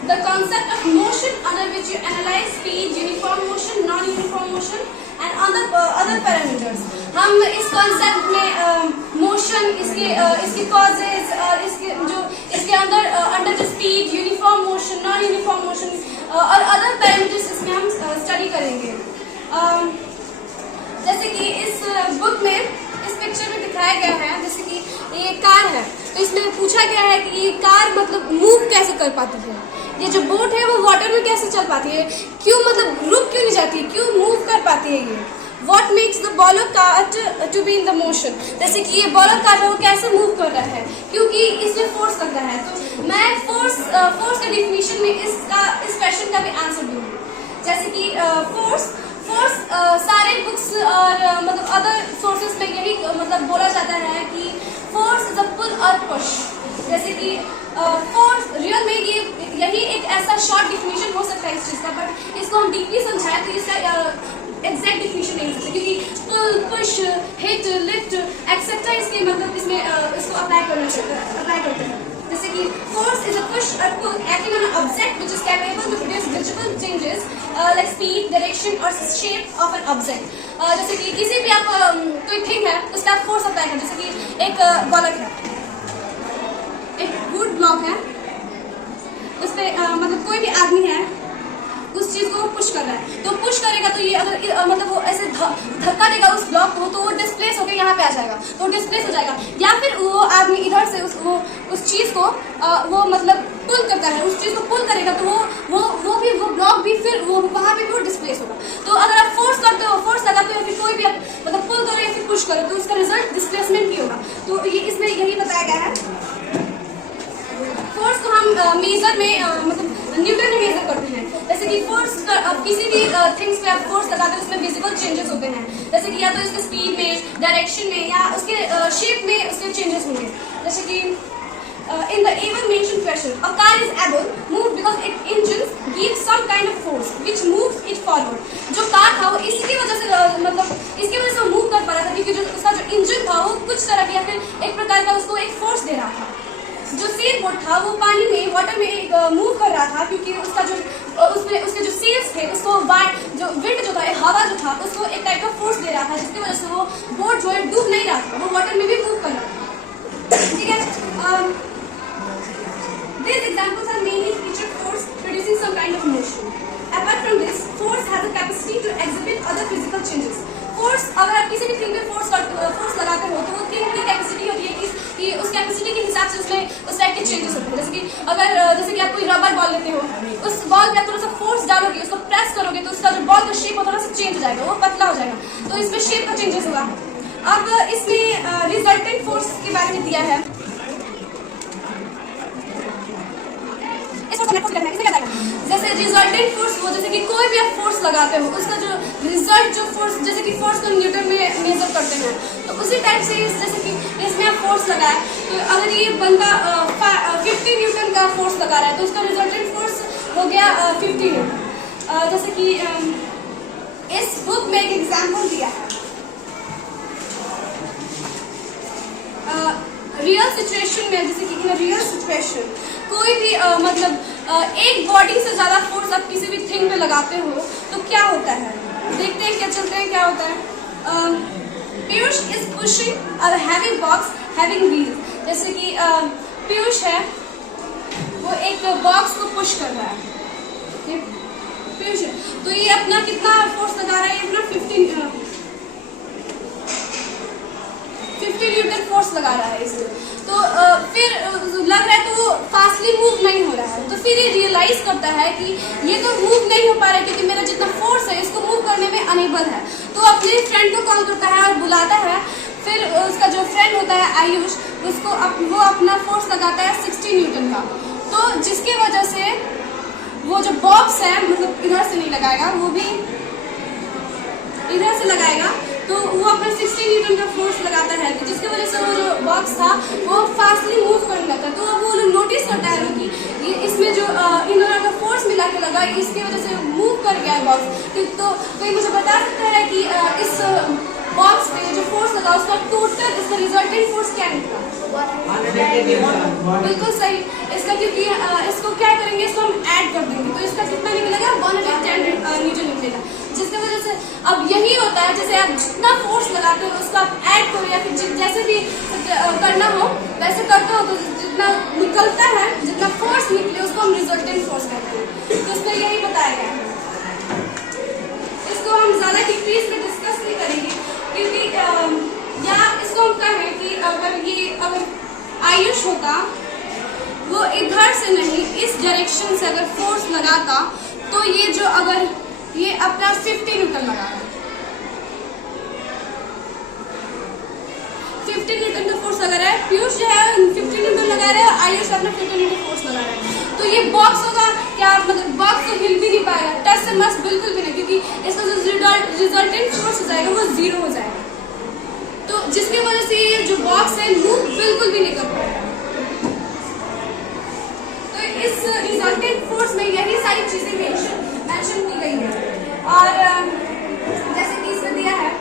the concept of motion under which you analyze speed, uniform motion, non-uniform motion and other parameters. हम इस concept में motion, इसके causes और इसके अंदर under the speed, uniform motion, non-uniform motion और other parameters इसमें हम study करेंगे। जैसे कि इस बुक में इस पिक्चर में दिखाया गया है, जैसे कि ये कार है, तो इसमें पूछा गया है कि ये कार मतलब मूव कैसे कर पाती है। ये जो बोट है वो वाटर में कैसे चल पाती है, क्यों मतलब रुक क्यों नहीं जाती है, क्यों मूव कर पाती है ये। What makes the bowler cart to be in the motion? जैसे कि ये बॉलर कार्ट है वो कैसे मूव कर रहा है, क्योंकि इसमें फोर्स लगता है। तो मैं फोर्स का डिफिनीशन में इस क्वेश्चन का भी आंसर दूंगी। जैसे कि फोर्स सारे बुक्स और मतलब अदर सोर्सेस में यही मतलब बोला जाता है कि फोर्स इज अ पुल और पुश। जैसे कि फोर्स रियल में यही एक ऐसा शॉर्ट डिफिनीशन हो सकता है इस चीज का, बट इसको हम डीपली समझाएं तो इसका एग्जैक्ट डिफिनीशन नहीं हो सकता, क्योंकि पुल, पुश, हिट, लिफ्ट एक्सेट्रा इसके मतलब इसमें इसको अप्लाई करते हैं। जैसे कि फोर्स इज अ पुश और पुल acting on an object which is capable to produce visible changes like speed, direction or shape of an object. जैसे कि किसी भी आप कोई थिंग है उस पर आप फोर्स अप्लाई करें। जैसे कि एक बॉलर है, एक वुड ब्लॉक है, उस पे मतलब कोई भी आदमी है उस चीज को वो पुश कर रहा है, तो पुश करेगा तो ये अगर मतलब वो ऐसे धक्का देगा उस ब्लॉक को तो वो डिस्प्लेस होकर यहाँ पे आ जाएगा, तो डिस्प्लेस हो जाएगा। या फिर वो आदमी इधर से उस चीज को वो मतलब पुल करता है, उस चीज को पुल करेगा तो वो ब्लॉक भी फिर वो वहाँ पे भी वो डिस्प्लेस होगा। तो अगर आप फोर्स करते हो, फोर्स लगाते हो या फिर कोई भी आप मतलब पुल करो या फिर पुश करो तो उसका रिजल्ट डिस्प्लेसमेंट भी होगा। तो ये इसमें यही बताया गया है। फोर्स को हम मेजर में मतलब न्यूटन में मेजर करते हैं। जैसे कि फोर्स किसी भी थिंग्स पे आप फोर्स लगाते हैं उसमें विजिबल चेंजेस होते हैं। जैसे कि या तो इसके स्पीड में, डायरेक्शन में या उसके शेप में उसके चेंजेस होंगे। जैसे कि in the above mentioned question, a car is able move because its engines give some kind of force which moves it forward. जो कार था वो इसकी वजह से मतलब इसकी वजह से वो मूव कर पा रहा था, क्योंकि उसका जो इंजन था वो कुछ तरह की या फिर एक प्रकार का उसको एक फोर्स दे रहा था। जो सेम क्योंकि उसका जो उसमें उसके जो सेल्स थे उसको जो विंड जो था, हवा जो था, उसको एक टाइप का फोर्स दे रहा था, जिसकी वजह से वो बोट जो है डूब नहीं रहा था, वो वाटर में भी मूव कर रहा था। ठीक है, these examples are mainly feature force producing some kind of motion. Apart from this, force has a capacity to exhibit other physical changes. Force, अगर आप किसी भी थिंग में फोर्स लगाते हो तो वो थिंग की कैपेसिटी होती है कि उस कैपेसिटी के हिसाब से उसमें उस टाइप के चेंजेस होते हैं। जैसे कि आप कोई रबर बॉल लेते हो, उस बॉल में आप थोड़ा सा फोर्स डालोगे, उसको प्रेस करोगे तो उसका जो बॉल का शेप थोड़ा सा चेंज हो जाएगा, वो पतला हो जाएगा, तो इसमें शेप का चेंजेस होगा। अब इसमें रिजल्टेंट फोर्स के बारे में दिया है, जैसे रिजल्टेंट फोर्स वो, जैसे कि कोई भी आप फोर्स लगाते हो उसका जो रिजल्ट जो फोर्स, जैसे कि फोर्स को न्यूटन में मेजर करते हैं, तो उसी टाइप से जैसे कि इसमें आप फोर्स लगाए तो अगर ये बंदा 50 न्यूटन का फोर्स लगा रहा है तो उसका रिजल्टेंट फोर्स हो गया 50 न्यूटन। जैसे कि इस बुक में एक एग्जाम्पल दिया है, रियल सिचुएशन में, जैसे कि इन रियल सिचुएशन कोई भी एक बॉडी से ज्यादा फोर्स आप किसी भी थिंग पे लगाते हो तो क्या होता है, देखते हैं, क्या चलते हैं, क्या होता है। Piyush is pushing a heavy box having wheels, जैसे कि पीयूष है वो एक बॉक्स को पुश कर रहा है, पीयूष है, तो ये अपना कितना फोर्स लगा रहा है, ये अपना 50 न्यूटन फोर्स लगा रहा है इसमें, तो फिर लग रहा है तो वो फास्टली मूव नहीं हो रहा है, तो फिर ये रियलाइज करता है कि ये तो मूव नहीं हो पा रहा है क्योंकि मेरा जितना फोर्स है इसको मूव करने में अनेबल है, तो अपने फ्रेंड को कॉल करता है और बुलाता है। फिर उसका जो फ्रेंड होता है आयुष, वो अपना फोर्स लगाता है 60 न्यूटन का, तो जिसकी वजह से वो जो बॉक्स है, मतलब इधर से नहीं लगाएगा, वो भी इधर से लगाएगा, तो वो अपना 60 न्यूटन का फोर्स लगाता है, तो जिसकी वजह से वो जो बॉक्स था वो फास्टली मूव करने लगता है, तो अब वो नोटिस करता है कि ये इसमें जो इन दोनों का फोर्स मिला के लगा, इसकी वजह से मूव कर गया है बॉक्स। तो कोई मुझे बता सकता है कि इस बॉक्स पे जो फोर्स लगा उसका टोटल, इसका रिजल्टेंट फोर्स क्या निकला? बिल्कुल सही, इसका क्योंकि इसको क्या करेंगे, इसको हम ऐड कर देंगे, तो इसका कितना निकलेगा, 110 न्यूटन निकलेगा, जिसकी वजह से अब यही होता है, जैसे आप जितना फोर्स लगाते हो उसको आप ऐड करो या फिर जैसे भी करना हो वैसे करते हो, तो जितना निकलता है, जितना फोर्स निकले उसको हम रिजल्टेंट फोर्स कहते हैं, तो इसमें यही बताया गया है। इसको हम ज्यादा डिटेल्स में डिस्कस नहीं करेंगे क्योंकि यहाँ इसको हम कहें कि अगर आयुष होता, वो इधर से नहीं इस डायरेक्शन से अगर फोर्स लगाता तो ये जो अगर ये अपना 50 न्यूटन लगा रहा है, 50 न्यूटन का फोर्स लगा रहा है, पीयूष जो है 50 न्यूटन लगा रहा है, आयुष अपना 50 न्यूटन फोर्स लगा रहा है, तो ये बॉक्स होगा क्या, मतलब बॉक्स तो हिल भी नहीं पाएगा, टच से मस बिल्कुल भी नहीं, क्योंकि इसका जो रिजल्टेंट फोर्स हो जाएगा वो 0 हो जाएगा, तो जिसकी वजह से ये जो बॉक्स है मूव बिल्कुल भी नहीं कर पाएगा। तो इस रिजल्टेंट फोर्स में यही सारी चीजें मेंशन की गई है, और जैसे कि इसमें दिया है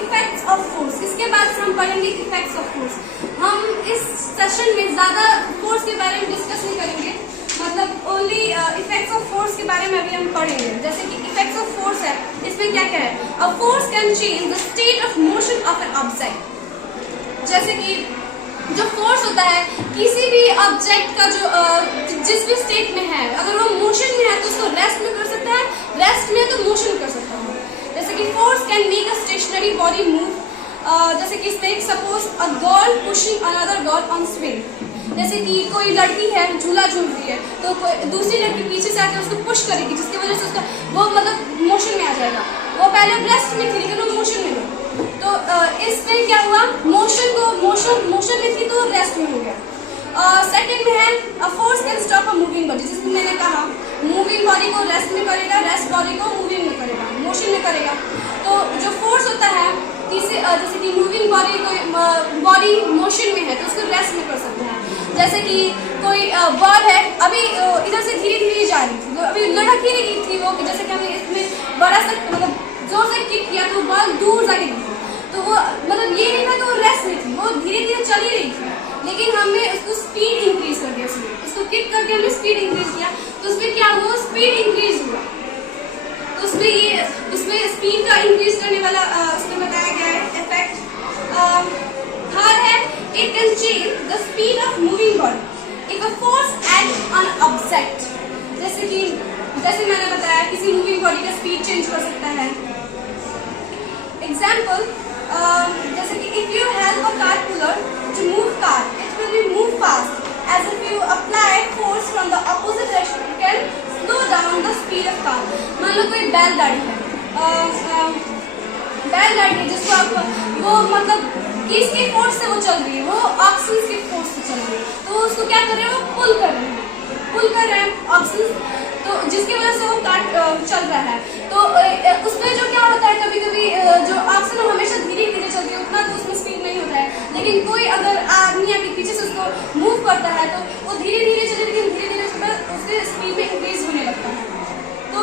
इफेक्ट्स ऑफ फोर्स, इसके बाद हम पढ़ेंगे इफेक्ट्स ऑफ फोर्स। हम इस सेशन में ज्यादा फोर्स के बारे में डिस्कस नहीं करेंगे, मतलब ओनली इफेक्ट्स ऑफ फोर्स के बारे में अभी हम पढ़ेंगे। जैसे कि इफेक्ट्स ऑफ फोर्स है, इसमें क्या क्या है, a force can change the state of motion of an object, जैसे कि जो फोर्स होता है किसी भी ऑब्जेक्ट का जो जिस भी स्टेट में है, अगर वो मोशन में है तो उसको रेस्ट में कर सकता है, रेस्ट में तो मोशन कर सकता है। जैसे कि force can make a stationary body move, जैसे कि take suppose a girl pushing another girl on swing, जैसे कि कोई लड़की है झूला झूल रही है तो दूसरी लड़की पीछे से आकर उसको पुश करेगी, जिसकी वजह से उसका वो मतलब मोशन में आ जाएगा, वो पहले रेस्ट में थी लेकिन वो मोशन में नहीं, तो इसमें क्या हुआ, मोशन में थी तो रेस्ट में हो गया। सेकंड में है a force can stop a moving body, जिसमें मैंने कहा मूविंग बॉडी को रेस्ट में करेगा, रेस्ट बॉडी को मूविंग में करेगा, मोशन में करेगा। तो जो फोर्स होता है जैसे कि मूविंग बॉडी मोशन में है तो उसको रेस्ट में कर सकते हैं। जैसे कि कोई बॉल है अभी इधर से धीरे धीरे जा रही थी, तो अभी लड़क ही रही थी वो, जैसे कि हमने इसमें बड़ा सा मतलब जोर से किक किया तो बॉल दूर जा रही थी, तो वो मतलब ये नहीं था कि वो रेस्ट में थी, वो धीरे धीरे चली रही थी, लेकिन हमने उसको स्पीड इंक्रीज कर दिया, उसको उसको किक करके हमने स्पीड इंक्रीज किया, तो उसमें क्या हुआ, स्पीड इंक्रीज हुआ। तो उसमें स्पीड का इंक्रीज करने वाला उसमें बताया गया है इफेक्ट। थर्ड है, it can change the speed of moving body if a force act on object. जैसे मैंने बताया, किसी मूविंग बॉडी का स्पीड चेंज कर सकता है। एग्जाम्पल, जैसे कि if you help a car puller to move car, it will be move fast as if you apply force from the opposite direction, it can slow down the speed of car। मान लो कोई बैलगाड़ी है, बैलगाड़ी है जिसको आप वो मतलब किसके फोर्स से वो चल रही है, वो ऑक्सीजन के फोर्स से चल रही है, तो उसको क्या कर रहे हैं, वो पुल कर रहे हैं ऑक्सीजन, तो जिसकी वजह से वो कार चल रहा है। तो उसमें जो क्या होता है, कभी कभी जो ऑक्सीजन हमेशा धीरे धीरे चलती है, उतना तो उसमें स्पीड नहीं होता है, लेकिन कोई अगर आदमी आके पीछे से उसको मूव करता है तो वो धीरे धीरे चले, लेकिन धीरे धीरे उसके स्पीड में इंक्रीज होने लगता है। तो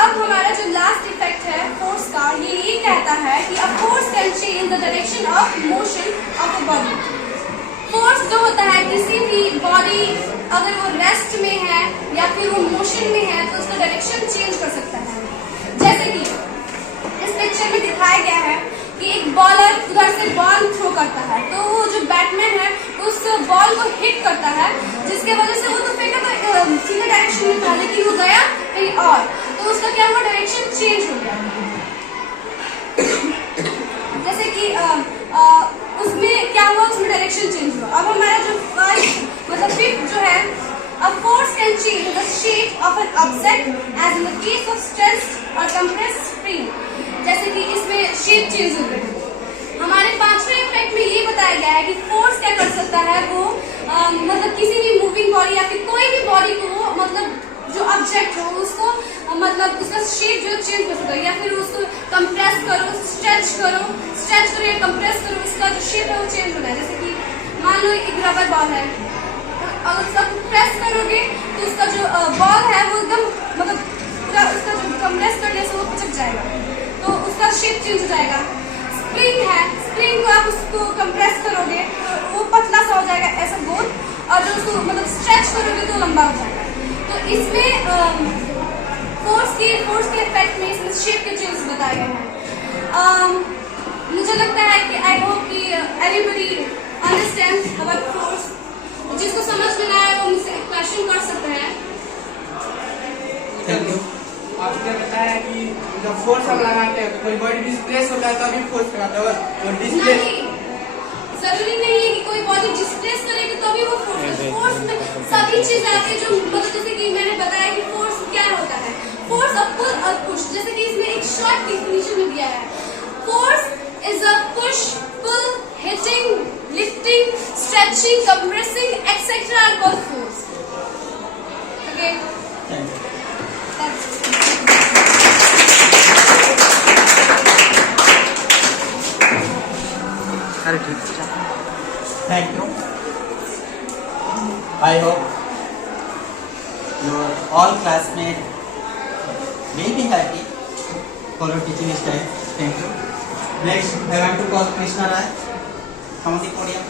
अब हमारा जो लास्ट इफेक्ट है फोर्स का, ये कहता है कि a force can change the direction of motion of a body. Force जो होता है किसी भी बॉडी, अगर वो रेस्ट में है या फिर वो मोशन में है, तो उसका डायरेक्शन चेंज कर सकता है। जैसे कि इस पिक्चर में दिखाया गया है कि एक बॉलर उधर से बॉल थ्रो करता है, तो वो जो बैट्समैन है उस बॉल को हिट करता है, जिसके वजह से वो तो फेंका तो सीधे डायरेक्शन में था, लेकिन वो गया कहीं और, तो उसका क्या हुआ, डायरेक्शन चेंज हो गया। जैसे कि उसमें क्या हुआ, उसमें डायरेक्शन चेंज हुआ। अब हमारा जो फिफ्थ जो है, a force can change the shape of an object as in the case of stressed or compressed spring। जैसे कि इसमें शेप चेंज हो गई। हमारे पांचवें इफेक्ट में ये बताया गया है कि फोर्स क्या कर सकता है, वो मतलब किसी भी मूविंग बॉडी या फिर कोई भी बॉडी को वो मतलब जो ऑब्जेक्ट हो उसको मतलब उसका शेप जो चेंज कर सकता है, या फिर उसको कंप्रेस करो, स्ट्रेच करो या कंप्रेस करो, उसका जो शेप है वो चेंज होना है। जैसे कि मान लो एक रबर बॉल है, अगर उसका प्रेस करोगे तो उसका जो बॉल है वो एकदम मतलब पूरा उसका जो कंप्रेस करने से वो पिचक जाएगा, तो उसका शेप चेंज हो जाएगा। स्प्रिंग है, स्प्रिंग को आप उसको कंप्रेस करोगे तो वो पतला सा हो जाएगा ऐसा गोल, और जो उसको मतलब स्ट्रेच करोगे तो लंबा हो जाएगा। तो इसमें फोर्स के इफेक्ट में इसमें शेप के चेंज बताए गए हैं। मुझे लगता है कि आई होप कि एवरीबडी अंडरस्टैंड अबाउट फोर्स। जिसको समझ में ना आए वो मुझसे क्वेश्चन कर सकते हैं। Thank you. आपने बताया कि जब फोर्स हम लगाते हैं तो कोई बॉडी डिस्प्लेस होता है तभी फोर्स लगाते हैं, और डिस्प्लेस जरूरी नहीं है कि कोई बॉडी डिस्प्लेस करेगी तभी वो फोर्स में सभी चीज आती है, जो मतलब जैसे कि मैंने बताया कि फोर्स क्या होता है, फोर्स अ पुल और पुश। जैसे कि इसमें एक शॉर्ट डेफिनेशन में दिया है, force is a push, pull, hitting, lifting, stretching, compressing, etc. are called force. Okay. Thank you. That's Thank you. I hope your all classmates will be happy for your teaching style. Thank you. Next, I want to call Krishna Rai. Come on the podium.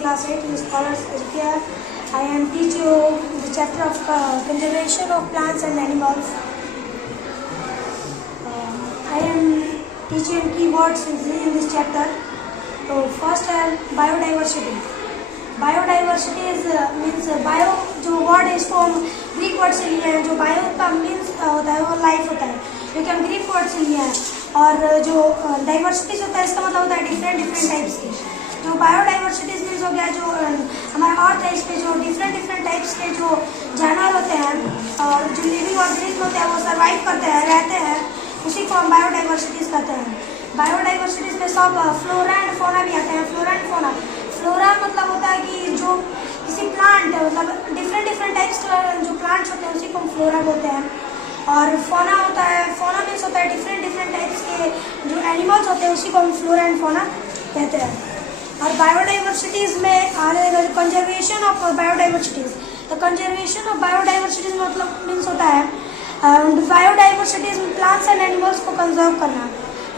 Class 8 in Scholars Here. I am teaching you the chapter of conservation of plants and animals. I am teaching keywords in this chapter. So first है biodiversity. Biodiversity is means bio जो word is from Greek word से लिया है, जो bio का means होता है वो life होता है, लेकिन हम Greek word से लिया है, और जो diversity होता है इसका मतलब होता है different types की। जो बायोडाइवर्सिटीज मीन्स हो गया जो हमारा अर्थ है, इस पे जो डिफरेंट टाइप्स के जो जानवर होते हैं और जो लिविंग ऑर्गेनिज्म होते हैं वो सर्वाइव करते हैं, रहते हैं, उसी को हम बायोडाइवर्सिटीज कहते हैं। बायोडाइवर्सिटीज में सब फ्लोरा एंड फोना भी आते हैं। फ्लोरा एंड फोना, फ्लोरा मतलब होता है कि जो किसी प्लांट मतलब डिफरेंट टाइप्स के जो प्लांट्स होते हैं उसी को हम फ्लोरा बोलते हैं, और फोना होता है, फोना मीन्स होता है डिफरेंट टाइप्स के जो एनिमल्स होते हैं उसी को हम फ्लोरा एंड फोना कहते हैं। और बायोडाइवर्सिटीज़ में आ जाएगा जो कंजर्वेशन ऑफ बायोडाइवर्सिटीज़। तो कंजर्वेशन ऑफ बायोडाइवर्सिटीज़ मतलब मीन्स होता है बायोडाइवर्सिटीज़ में प्लांट्स एंड एनिमल्स को कंजर्व करना,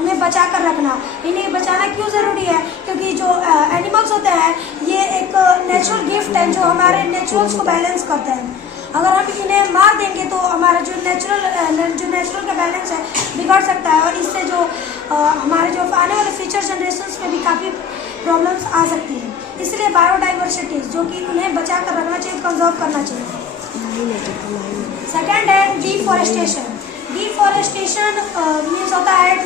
उन्हें बचा कर रखना। इन्हें बचाना क्यों ज़रूरी है? क्योंकि जो एनिमल्स होते हैं ये एक नेचुरल गिफ्ट है जो हमारे नेचुरल्स को बैलेंस करते हैं। अगर हम इन्हें मार देंगे तो हमारा जो नेचुरल का बैलेंस है बिगड़ सकता है, और इससे जो हमारे जो आने वाले फ्यूचर जनरेशन्स में भी काफ़ी प्रॉब्लम्स आ सकती हैं। इसलिए बायोडाइवर्सिटीज़ जो कि उन्हें बचा कर रखना चाहिए, कंजर्व करना चाहिए। सेकेंड है डिफॉरेस्टेशन। डिफॉरेस्टेशन मीन्स होता है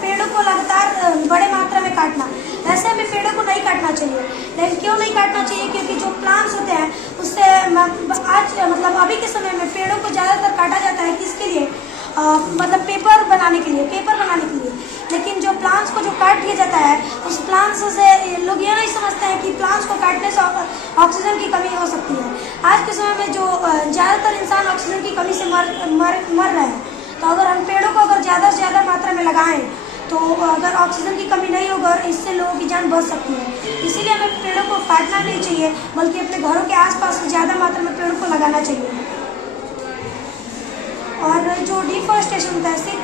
पेड़ों को लगातार बड़े मात्रा में काटना। ऐसे हमें पेड़ों को नहीं काटना चाहिए, लेकिन क्यों नहीं काटना चाहिए? क्योंकि जो प्लांट्स होते हैं उससे आज मतलब अभी के समय में पेड़ों को ज़्यादातर काटा जाता है किसके लिए? मतलब पेपर बनाने के लिए। लेकिन जो प्लांट्स को जो काट दिया जाता है उस प्लांट्स से लोग ये नहीं समझते हैं कि प्लांट्स को काटने से ऑक्सीजन की कमी हो सकती है। आज के समय में जो ज़्यादातर इंसान ऑक्सीजन की कमी से मर रहे हैं, तो अगर हम पेड़ों को अगर ज़्यादा से ज़्यादा मात्रा में लगाएं तो अगर ऑक्सीजन की कमी नहीं होगा, इससे लोगों की जान बच सकती है। इसीलिए हमें पेड़ों को काटना नहीं चाहिए, बल्कि अपने घरों के आसपास ज़्यादा मात्रा में पेड़ों को लगाना चाहिए। और जो डिफॉरेस्टेशन होता है सिर्फ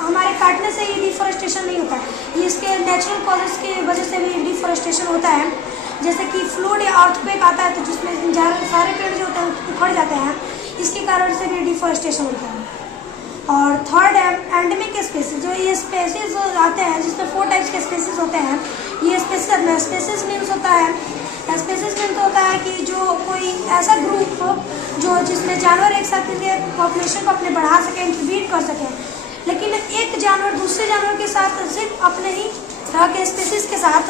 हमारे काटने से ही डिफॉरेस्टेशन नहीं होता, ये इसके नेचुरल कॉजेज़ की वजह से भी डिफॉरेस्टेशन होता है। जैसे कि फ्लूड या अर्थक्वेक आता है तो जिसमें सारे पेड़ जो होते हैं उखड़ जाते हैं, इसके कारण से भी डिफॉरेस्टेशन होता है। और थर्ड है एंडेमिक स्पीसीज। जो ये स्पेसीज आते हैं जिसमें 4 टाइप्स के स्पेसीज होते हैं। ये स्पेसीज मीन्स होता है कि जो कोई ऐसा ग्रुप हो जो जिसमें जानवर एक साथ मिलकर पॉपुलेशन को अपने बढ़ा सकें, इंटरब्रीड कर सकें। लेकिन एक जानवर दूसरे जानवर के साथ सिर्फ अपने ही तरह के स्पेसीज के साथ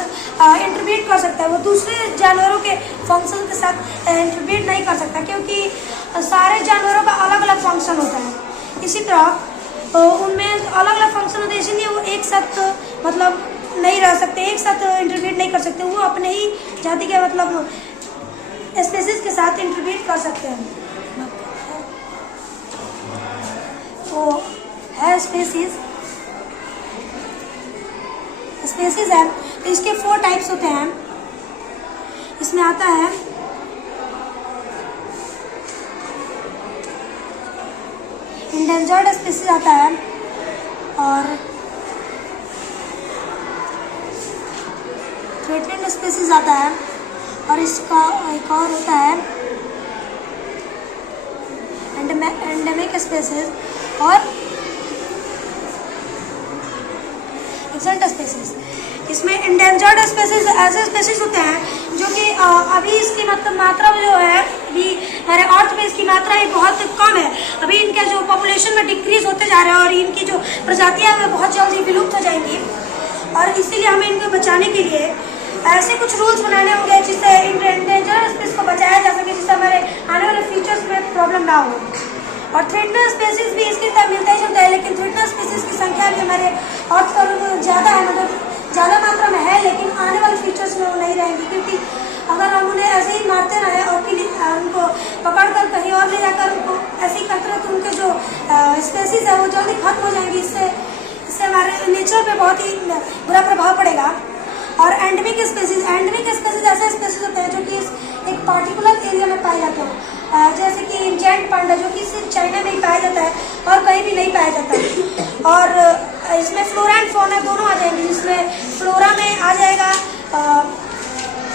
इंटरब्रीड कर सकता है, वो दूसरे जानवरों के फंक्शन के साथ इंटरब्रीड नहीं कर सकता, क्योंकि सारे जानवरों का अलग अलग फंक्शन होता है। इसी तरह उनमें अलग अलग फंक्शन होते हैं, इसलिए वो एक साथ मतलब नहीं रह सकते, एक साथ इंटरब्रीड नहीं कर सकते। वो अपने ही जाति के मतलब स्पेसीज के साथ इंटरब्रीड कर सकते हैं। तो है स्पेसीज है तो इसके 4 टाइप्स होते हैं। इसमें आता है इंडेंजर्ड स्पीसीज आता है, और थ्रेटन्ड स्पीसीज आता है, और इसका एक और होता है एंडेमिक स्पीसीज और एक्सेंट स्पीसीज। इसमें इंडेंजर्ड स्पीसीज ऐसे स्पीसीज होते हैं जो कि अभी इसकी मतलब मात्रा जो है अभी हमारे अर्थ में इसकी मात्रा ही बहुत कम है। अभी इनके जो पॉपुलेशन में डिक्रीज होते जा रहे हैं और इनकी जो प्रजातियां हैं बहुत जल्दी विलुप्त हो जाएंगी, और इसीलिए हमें इनको बचाने के लिए ऐसे कुछ रूल्स बनाने होंगे जिससे इंडेंजर्ड स्पीसीज को बचाया जा सके, जिससे हमारे आने वाले फ्यूचर्स में प्रॉब्लम ना हो। और थ्रेटन्ड स्पीसीज भी इसके साथ मिलता ही जुलता है, लेकिन थ्रेटन्ड स्पीसीज की संख्या भी हमारे अर्थ पर ज़्यादा है, मतलब ज़्यादा मात्रा में है, लेकिन आने वाले फ्यूचर्स में वो नहीं रहेंगी। क्योंकि अगर हम उन्हें ऐसे ही मारते रहे और उनको पकड़ कर कहीं और ले जाकर उनको ऐसे ही करते रहे तो उनके जो स्पीसीज है वो जल्दी खत्म हो जाएंगी। इससे हमारे नेचर पे बहुत ही बुरा प्रभाव पड़ेगा। और एंडेमिक स्पीसीज ऐसे स्पीसीज होते हैं जो कि एक पार्टिकुलर एरिया में पाए जाते हैं, जैसे कि जेंट पांडा जो कि सिर्फ चाइना में ही पाया जाता है और कहीं भी नहीं पाया जाता। और इसमें फ्लोरा एंड फौना दोनों आ जाएंगे, जिसमें फ्लोरा में आ जाएगा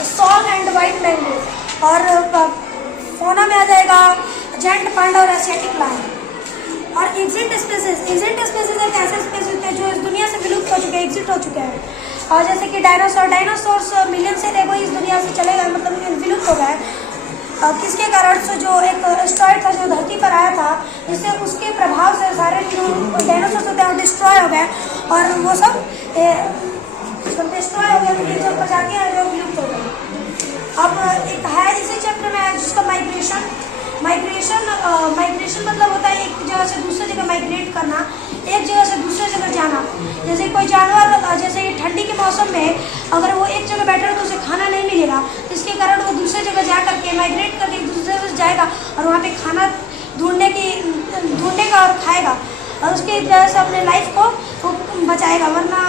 सॉल एंड वाइट मैंगो, और फौना में आ जाएगा जेंट पांडा और एशियाटिक लायन। और एक्सिट स्पीसीज एक ऐसे स्पीसीज होते हैं जो इस दुनिया से विलुप्त हो चुके हैं, एग्जिट हो चुके हैं। और जैसे कि डायनासोर्स मिलियन से थे, वो इस दुनिया से चले गए, मतलब विलुप्त हो गए। किसके कारण से? जो एक एस्टेरॉयड था जो धरती पर आया था, जिससे उसके प्रभाव से सारे जो डायनासोर्स होते हैं वो डिस्ट्रॉय हो गए, और वो सब डिस्ट्रॉय हो गए, उनकी जो प्रजातियाँ हैं वो विलुप्त हो गई। अब एक है इसी चैप्टर में जिसका माइग्रेशन मतलब होता है एक जगह से दूसरी जगह माइग्रेट करना, एक जगह से दूसरी जगह जाना। जैसे कोई जानवर जैसे ठंडी के मौसम में अगर वो एक जगह बैठा हो तो उसे खाना नहीं मिलेगा, इसके कारण वो दूसरी जगह जा करके माइग्रेट करके दूसरी जगह जाएगा और वहाँ पे खाना ढूंढेगा और खाएगा, और उसकी वजह से अपने लाइफ को बचाएगा, वरना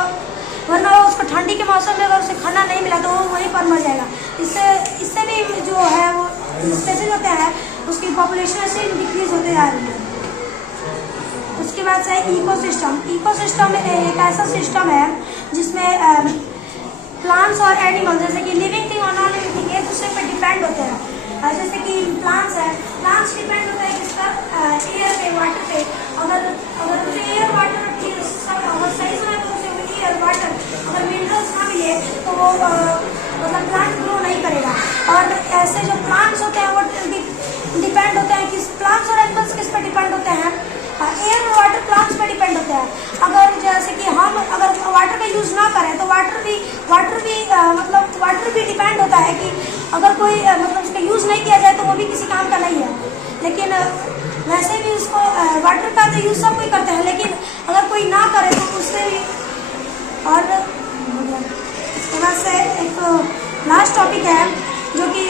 वरना वो उसको ठंडी के मौसम में अगर उसे खाना नहीं मिला तो वो वहीं पर मर जाएगा। इससे भी जो है वो स्पेसीज होते हैं उसकी पॉपुलेशन ऐसे डिक्रीज होते जा रही है। उसके बाद से इकोसिस्टम। इकोसिस्टम एक ऐसा सिस्टम है जिसमें प्लांट्स और एनिमल जैसे कि लिविंग थिंग और नॉन लिविंग थिंग एक दूसरे पर डिपेंड होते हैं। जैसे कि प्लांट्स है, प्लांट्स डिपेंड होता है किस पर, एयर पे, वाटर पे। अगर एयर वाटर अगर सही समय तो उसे एयर वाटर अगर मिनरल्स ना मिले तो वो मतलब प्लांट ग्रो नहीं करेगा। और ऐसे जो प्लांट्स होते हैं वो डिपेंड होते हैं किस, प्लांट्स और एनिमल्स किस पर डिपेंड होते हैं, एयर और वाटर प्लांट्स पर डिपेंड होते हैं। अगर जैसे कि हम अगर वाटर का यूज़ ना करें तो वाटर भी डिपेंड होता है कि अगर कोई मतलब उसका यूज़ नहीं किया जाए तो वो भी किसी काम का नहीं है। लेकिन वैसे भी उसको वाटर का तो यूज़ सब कोई करते हैं, लेकिन अगर कोई ना करे तो उससे भी। और इसके बाद से एक लास्ट टॉपिक है जो कि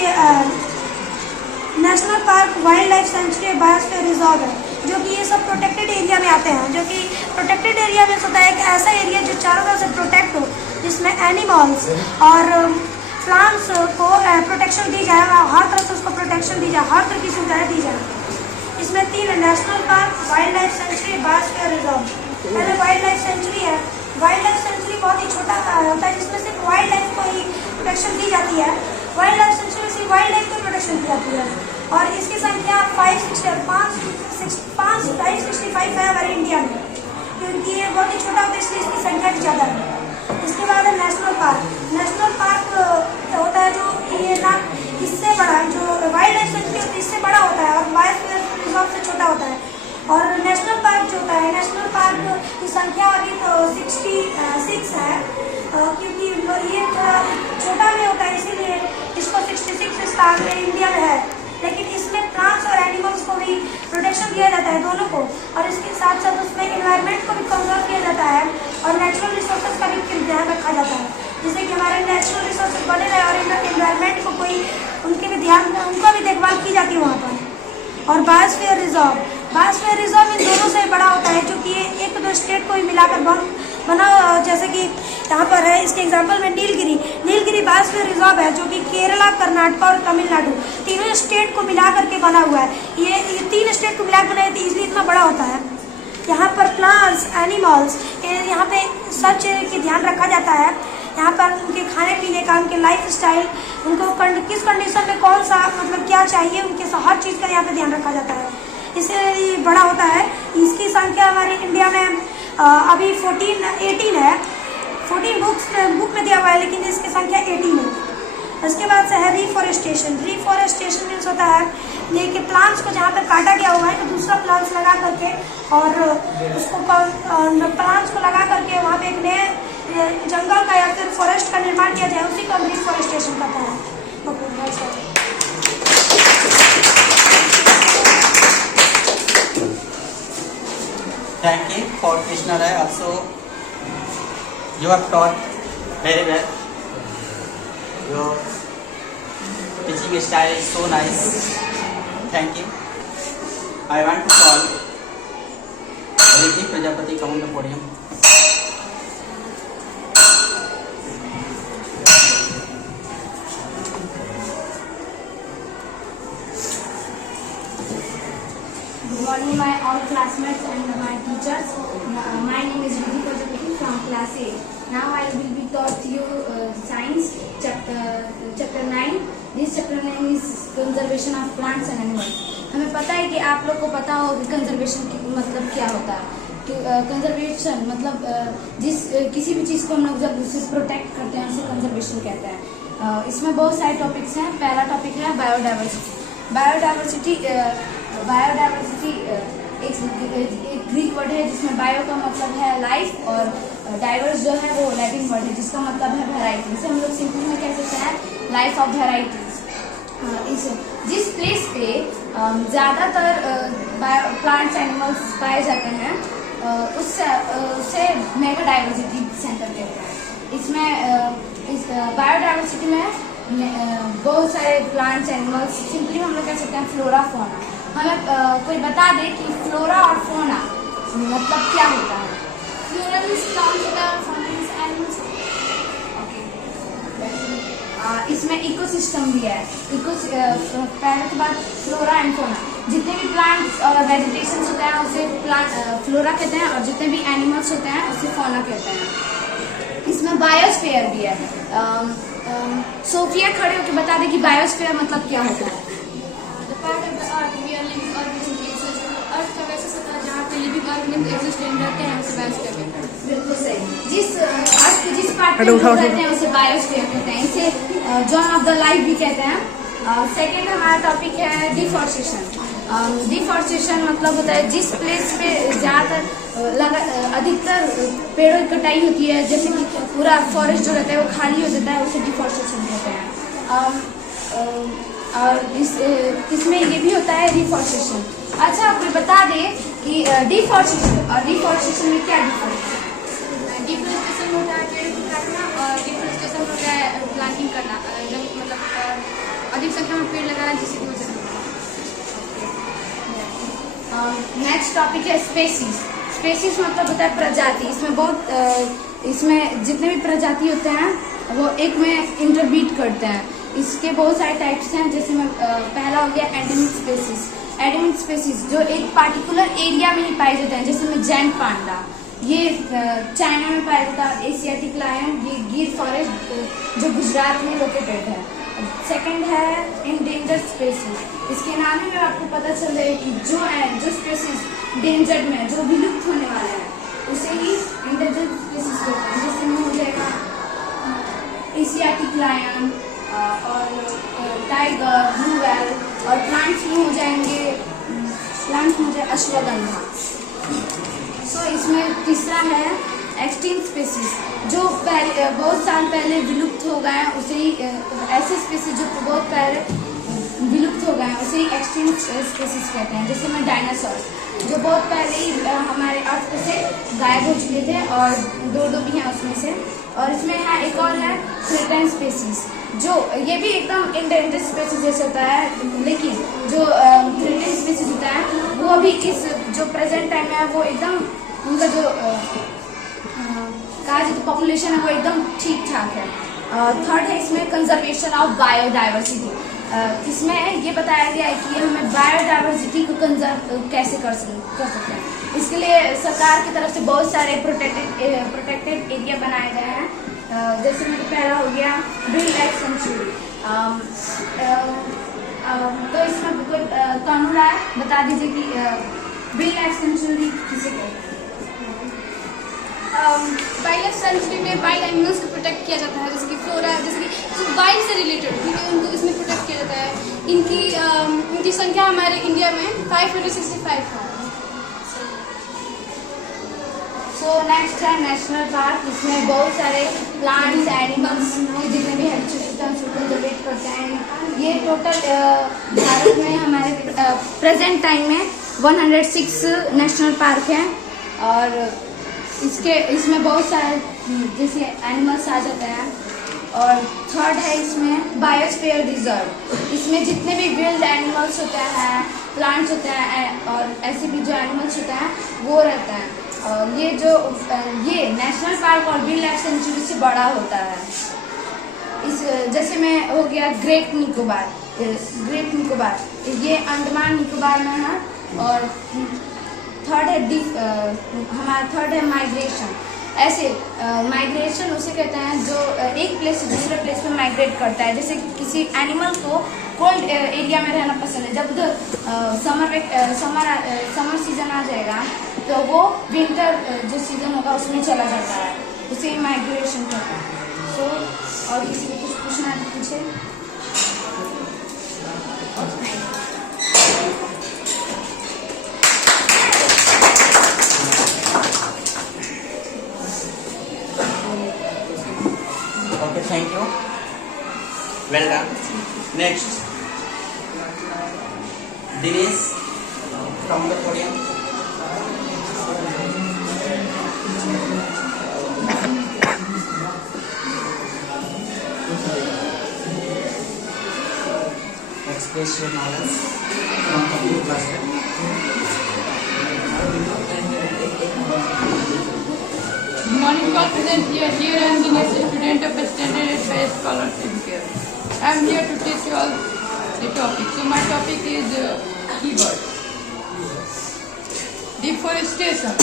national park, wild life sanctuary, biosphere reserve है, जो कि ये सब प्रोटेक्टेड एरिया में आते हैं। जो कि प्रोटेक्टेड एरिया में होता है एक ऐसा एरिया जो चारों तरफ से प्रोटेक्ट हो, जिसमें एनिमल्स और प्लांट्स को प्रोटेक्शन दी जाए, हर तरह से उसको प्रोटेक्शन दी जाए, हर तरह की सुविधाएं दी जाए। इसमें 3 national park, wild life sanctuary, biosphere reserve. पहले वाइल्ड लाइफ सेंचुरी है। वाइल्ड लाइफ सेंचुरी बहुत ही छोटा होता है जिसमें सिर्फ वाइल्ड लाइफ को ही प्रोटेक्शन दी जाती है। वाइल्ड लाइफ सेंचुरी में सिर्फ वाइल्ड लाइफ को प्रोटेक्शन दी जाती है और इसकी संख्या 565 है हमारे इंडिया में, क्योंकि ये बहुत ही छोटा होता है इसलिए इसकी संख्या भी ज़्यादा है। इसके बाद है नेशनल पार्क। नेशनल पार्क होता है जो ये ना इससे बड़ा, जो वाइल्ड लाइफ सेंचुरी होती है इससे बड़ा होता है और बायोस्फीयर रिजर्व से छोटा होता है। और नेशनल पार्क जो होता है, नेशनल पार्क की संख्या अभी तो 66 है, क्योंकि ये थोड़ा छोटा में होता है इसीलिए इसको 66 स्थान में इंडिया में है। लेकिन इसमें प्लांट्स और एनिमल्स को भी प्रोटेक्शन दिया जाता है, दोनों को। और इसके साथ साथ उसमें एनवायरनमेंट को भी कंजर्व किया जाता है और नेचुरल रिसोर्सेज का भी ध्यान रखा जाता है, जिससे कि हमारे नेचुरल रिसोर्सेज बने रहे और एनवायरनमेंट को कोई उनकी भी देखभाल की जाती है वहाँ पर। और biosphere reserve, biosphere reserve in दोनों से बड़ा होता है, क्योंकि ये एक दो स्टेट को ही मिलाकर बना, जैसे कि यहाँ पर है इसके एग्जांपल में नीलगिरी बायोस्फीयर रिजर्व है, जो कि केरला, कर्नाटक और तमिलनाडु तीनों स्टेट को मिला करके बना हुआ है। ये 3 स्टेट को मिलाकर बनाया इसलिए इतना बड़ा होता है। यहाँ पर प्लांट्स, एनिमल्स, यहाँ पे सब चीज़ की ध्यान रखा जाता है। यहाँ पर उनके खाने पीने का, उनके लाइफ स्टाइल, उनको किस कंडीशन में कौन सा मतलब क्या चाहिए, उनके हर चीज़ का यहाँ पे ध्यान रखा जाता है, इसलिए बड़ा होता है। इसकी संख्या हमारे इंडिया में अभी 18 है। 14 बुक में दिया हुआ है, लेकिन इसकी संख्या 18 है। उसके बाद से है रिफॉरेस्टेशन। रिफॉरेस्टेशन मीन्स होता है लेके प्लांट्स को जहाँ पे काटा गया हुआ है तो दूसरा प्लांट्स लगा करके और उसको प्लांट्स को लगा करके वहाँ पे एक नए जंगल का या फिर फॉरेस्ट का निर्माण किया जाए, उसी को हम रिफॉरेस्टेशन कहते हैं। Thank you for Krishna Rai. Also, you have taught very well. Your teaching style is so nice. Thank you. I want to call Riddhi Prajapati come on the podium. Good morning, my all classmates and my teachers. My name is Riddhi Prajapati from class 8. Now I will be taught you science chapter 9. This chapter name is conservation of plants and animals. हमें पता है कि आप लोग को पता हो कि कंजर्वेशन मतलब क्या होता है। कंजर्वेशन मतलब किसी भी चीज़ को हम लोग जब उसे प्रोटेक्ट करते हैं उसे कंजर्वेशन कहते हैं। इसमें बहुत सारे टॉपिक्स हैं। पहला टॉपिक है बायोडाइवर्सिटी। बायोडाइवर्सिटी एक ग्रीक वर्ड है जिसमें बायो का मतलब है लाइफ और डाइवर्स जो है वो लैटिन वर्ड है जिसका मतलब है वैरायटी। इसे हम लोग सिंपल में कह सकते हैं लाइफ ऑफ वैरायटीज। जिस प्लेस पे ज़्यादातर प्लांट्स एनिमल्स पाए जाते हैं उससे मेगा डाइवर्सिटी सेंटर कहते हैं। इसमें इस बायोडाइवर्सिटी में बहुत सारे प्लांट्स एनिमल्स, सिंपली हम लोग कह सकते हैं फ्लोरा फोना। हमें कोई बता दे कि फ्लोरा और फोना मतलब क्या होता है। Flora means plants, fauna means animals, इसमें इकोसिस्टम भी है। पहले के बाद फ्लोरा एंड फौना, जितने भी प्लांट्स और वेजिटेशंस होते हैं उसे फ्लोरा कहते हैं, और जितने भी एनिमल्स होते हैं उसे फौना कहते हैं। इसमें बायोस्फीयर भी है। सोफिया खड़े होकर बता दें कि बायोस्फीयर मतलब क्या होता है। The part of the earth where living organisms exist. अर्थ का वैसा सतह जहाँ पे लिविंग ऑर्गेनिज्म एग्जिस्ट रहते हैं उसे बायोस्फीयर कहते हैं। बिल्कुल सही। जिस अर्थ के जिस पार्ट में लोग रहते हैं उसे बायोस्फीयर कहते हैं, इसे जोन ऑफ द लाइफ भी कहते हैं। सेकेंड हमारा टॉपिक है डिफॉरेस्टेशन। डिफॉरेस्टेशन मतलब होता है जिस प्लेस पे ज़्यादातर अधिकतर पेड़ों की कटाई होती है, जैसे कि पूरा फॉरेस्ट जो रहता है वो खाली हो जाता है, उसे डिफॉरेस्टेशन कहते हैं। और इसमें ये भी होता है रिफॉरेस्टेशन। अच्छा, आपको बता दें कि डिफॉरेस्टेशन और रिफॉरेस्टेशन में क्या डिफरेंस है? डिफॉरेस्टेशन होता है पेड़ को काटना, और डिफॉरेस्टेशन होता है प्लांटिंग करना, मतलब अधिक संख्या में पेड़ लगाना जिससे कि हो नेक्स्ट टॉपिक है स्पेसीज। स्पेसीज मतलब होता है प्रजाति। इसमें जितने भी प्रजाति होते हैं वो एक में इंटरबीट करते हैं। इसके बहुत सारे टाइप्स हैं, जैसे में पहला हो गया एंडेमिक स्पेसीज। एंडेमिक स्पेसीज जो एक पार्टिकुलर एरिया में ही पाए जाते हैं, जैसे में जैंट पांडा, ये चाइना में पाया जाता है। एशियाटिक लायन, ये गिर फॉरेस्ट जो गुजरात में लोकेटेड है। सेकंड है इंडेंजर्ड स्पेसीज। इसके नाम ही में आपको पता चल रहा है कि जो स्पेसीज डेंजर्ड में, जो विलुप्त होने वाले हैं, उसे ही इंडेंजर्ड स्पेसीज कहते हैं। जैसे में हो जाएगा एशियाटिक लायन और टाइगर, ब्लू व्हेल, और प्लांट्स में हो जाएंगे अश्वगंधा। सो इसमें तीसरा है एक्सटिंक्ट स्पेसीज, जो बहुत साल पहले विलुप्त हो गए हैं, उसे ही ऐसे स्पेसीज जो बहुत पहले विलुप्त हो गए हैं उसे ही एक्सटिंक्ट स्पेसीज कहते हैं। जैसे में डायनासोर जो बहुत पहले ही हमारे अर्थ से गायब हो चुके थे, और दो भी हैं उसमें से। और इसमें है एक और है थ्रेटन स्पेसीज, जो ये भी एकदम इंडेंजर्ड स्पेसीज जैसे होता है, लेकिन जो थ्रेटन स्पेसीज होता है वो अभी इस जो प्रेजेंट टाइम में है वो एकदम उनका जो कहा जाए तो पॉपुलेशन है वो एकदम ठीक ठाक है। थर्ड है इसमें कंजर्वेशन ऑफ बायोडाइवर्सिटी। इसमें ये बताया गया है कि हमें बायोडाइवर्सिटी को कंजर्व कैसे कर सकते हैं। इसके लिए सरकार की तरफ से बहुत सारे प्रोटेक्टेड एरिया बनाए गए हैं। जैसे में पहला हो गया वाइल्ड लाइफ सेंचुरी। तो इसमें कोई कानून है, बता दीजिए कि वाइल्ड लाइफ सेंचुरी किसे कहते हैं? वाइल्ड लाइफ सेंचुरी में वाइल्ड एनिमल्स को प्रोटेक्ट किया जाता है, जैसे कि फ्लोरा, जैसे कि वाइल्ड से रिलेटेड, ठीक है, उनको इसमें प्रोटेक्ट किया जाता है। इनकी संख्या हमारे इंडिया में 565 है। सो नेक्स्ट है नेशनल पार्क। इसमें बहुत सारे प्लांट्स, एनिमल्स जितने भी हैबिटेट्स को कंजर्वेट करते हैं। ये टोटल भारत में हमारे प्रेजेंट टाइम में 106 नेशनल पार्क हैं, और इसमें बहुत सारे जैसे एनिमल्स आ जाते हैं। और थर्ड है इसमें बायोस्फीयर रिजर्व। इसमें जितने भी विल्ड एनिमल्स होते हैं, प्लांट्स होते हैं, और ऐसे भी जो एनिमल्स होते हैं वो रहते हैं। ये नेशनल पार्क और वाइल्ड लाइफ सेंचुरी से बड़ा होता है। इस जैसे में हो गया ग्रेट निकोबार, ये अंडमान निकोबार में है। और थर्ड है माइग्रेशन। ऐसे माइग्रेशन उसे कहते हैं जो एक प्लेस से दूसरे प्लेस पे माइग्रेट करता है। जैसे किसी एनिमल को कोल्ड एरिया में रहना पसंद है, जब समर सीजन आ जाएगा तो वो विंटर जो सीजन होगा उसमें चला जाता है, उसे माइग्रेशन कहते हैं। सो और किसी को कुछ पूछना है तो पूछे। Okay, thank you. Well done. Next, Dinesh from the podium. Express your knowledge from computer classroom. Good morning, President. Dear and Dinesh. student of Standard 8 Scholarship here. I am here to teach you all the topic. So my topic is keyword. Deforestation.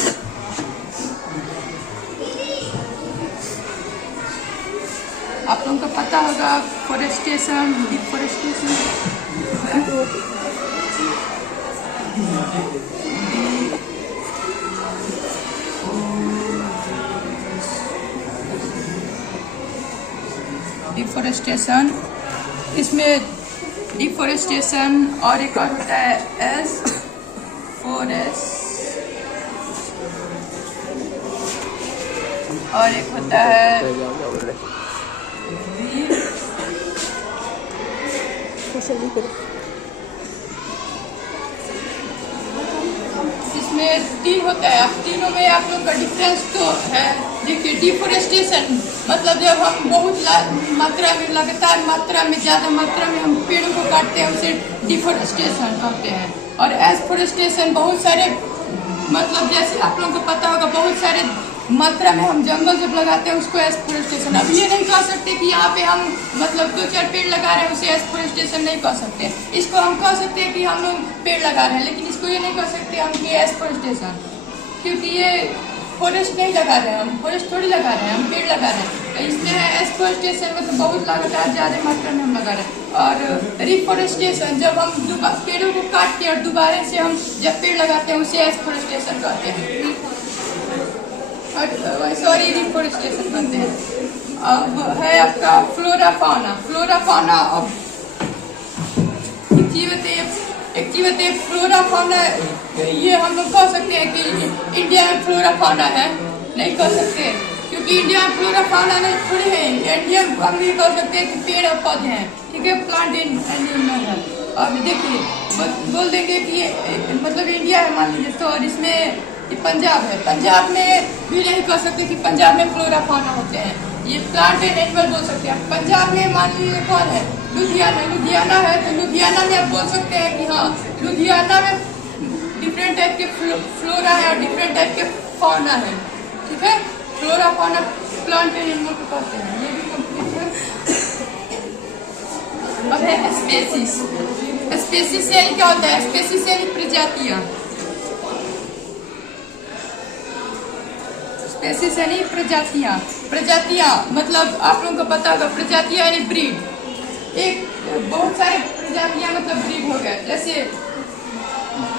आप लोगों को पता होगा फोरेस्टेशन, deforestation. Deforestation, इसमें deforestation और एक और होता है एस फॉरेस्ट और एक होता है इसमें तीन होता है। अब तीनों में आप लोग का डिफरेंस तो है। देखिए डिफोरेस्टेशन मतलब जब हम बहुत मात्रा में लगातार मात्रा में ज़्यादा मात्रा में हम पेड़ों को काटते हैं उसे डिफोरेस्टेशन कहते हैं। और एफोरेस्टेशन बहुत सारे मतलब जैसे आप लोगों को पता होगा बहुत सारे मात्रा में हम जंगल जब लगाते हैं उसको एफोरेस्टेशन। अब ये नहीं कह सकते कि यहाँ पे हम मतलब 2-4 पेड़ लगा रहे हैं उसे एफोरेस्टेशन नहीं कह सकते। इसको हम कह सकते हैं कि हम लोग पेड़ लगा रहे हैं, लेकिन इसको ये नहीं कह सकते हम कि एफोरेस्टेशन, क्योंकि ये फॉरेस्ट नहीं लगा रहे हैं, हम फॉरेस्ट थोड़ी लगा रहे हैं, हम पेड़ लगा रहे हैं। इसलिए एफोरेस्टेशन मतलब बहुत लगातार ज़्यादा मात्रा में हम लगा रहे हैं। और रिफोरेस्टेशन जब हम पेड़ों को काट के और दोबारा से हम जब पेड़ लगाते हैं उसे एफोरेस्टेशन कहते हैं, सॉरी रिफोरेस्टेशन करते हैं। अब है आपका फ्लोरा फाना। फ्लोरा फाना अब एक जीवते फ्लोरा फाना ये हम लोग कह सकते हैं कि इंडिया में फ्लोरा फाना है, नहीं कह सकते क्योंकि इंडिया में फ्लोरा फाना नहीं थोड़ी है। इंडिया में हम ये कह सकते हैं कि पेड़ और पौधे हैं, ठीक है, प्लांट एनिमल है। अब देखिए बोल देंगे कि मतलब इंडिया है मान लीजिए, तो और इसमें पंजाब है, पंजाब में भी नहीं कह सकते कि पंजाब में फ्लोरा फाना होते हैं, ये प्लांट एंड एनिमल बोल सकते हैं। पंजाब में मान लीजिए कौन है, लुधियाना है, तो लुधियाना में आप बोल सकते हैं कि हाँ लुधियाना में डिफरेंट टाइप के फ्लोरा है और डिफरेंट टाइप के फाना है, ठीक है। फ्लोरा फाना प्लांट एंड एनिमल को कहते हैं। ये भी कंप्लीट है। अब है स्पेसीज। स्पेसीज यानी क्या होता है? स्पेसीज यानी प्रजातियां। स्पेसीज यानी प्रजातियां। प्रजातियां मतलब आप लोगों को पता होगा प्रजातियां यानी ब्रीड। एक बहुत सारे प्रजातियां मतलब ब्रीड हो गए, जैसे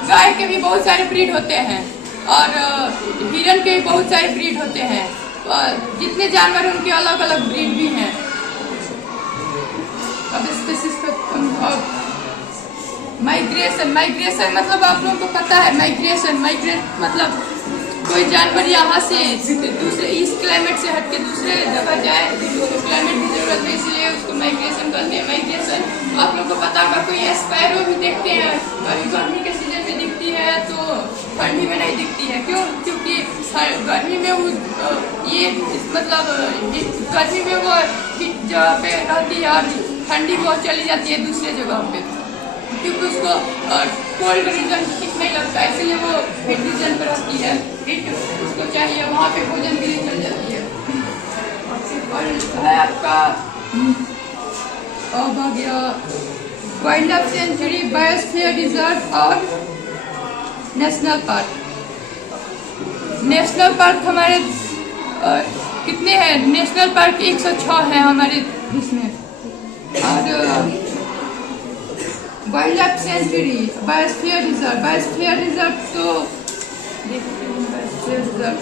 गाय के भी बहुत सारे ब्रीड होते हैं और हिरन के भी बहुत सारे ब्रीड होते हैं। जितने जानवर हैं उनके अलग अलग ब्रीड भी हैं। अब स्पेसीज माइग्रेशन। माइग्रेशन मतलब आप लोगों को पता है माइग्रेशन मतलब कोई जानवर यहाँ से दूसरे इस क्लाइमेट से हट के दूसरे जगह जाए, उसको क्लाइमेट की जरूरत है इसलिए उसको माइग्रेशन करते हैं। माइग्रेशन आप लोगों को पता होगा, कोई स्पैरो भी देखते हैं, कभी गर्मी के सीजन में दिखती है तो ठंडी में नहीं दिखती है। क्यों? क्योंकि गर्मी में वो ये मतलब गर्मी में वो हिट जगह पे रहती है और ठंडी बहुत चली जाती है दूसरे जगह पे, क्योंकि उसको कोल्ड रीजन ठीक नहीं लगता है, इसलिए वो हिट रीजन पर रहती है। हिट उसको चाहिए, वहाँ पे भोजन के लिए चल जाती है। और है आपका अब आ गया wild life sanctuary, biosphere reserve और नेशनल पार्क। नेशनल पार्क हमारे कितने हैं? नेशनल पार्क 106 है हमारे इसमें। और wild life sanctuary, biosphere reserve. Biosphere reserve तो बायोस्फीयर रिजर्व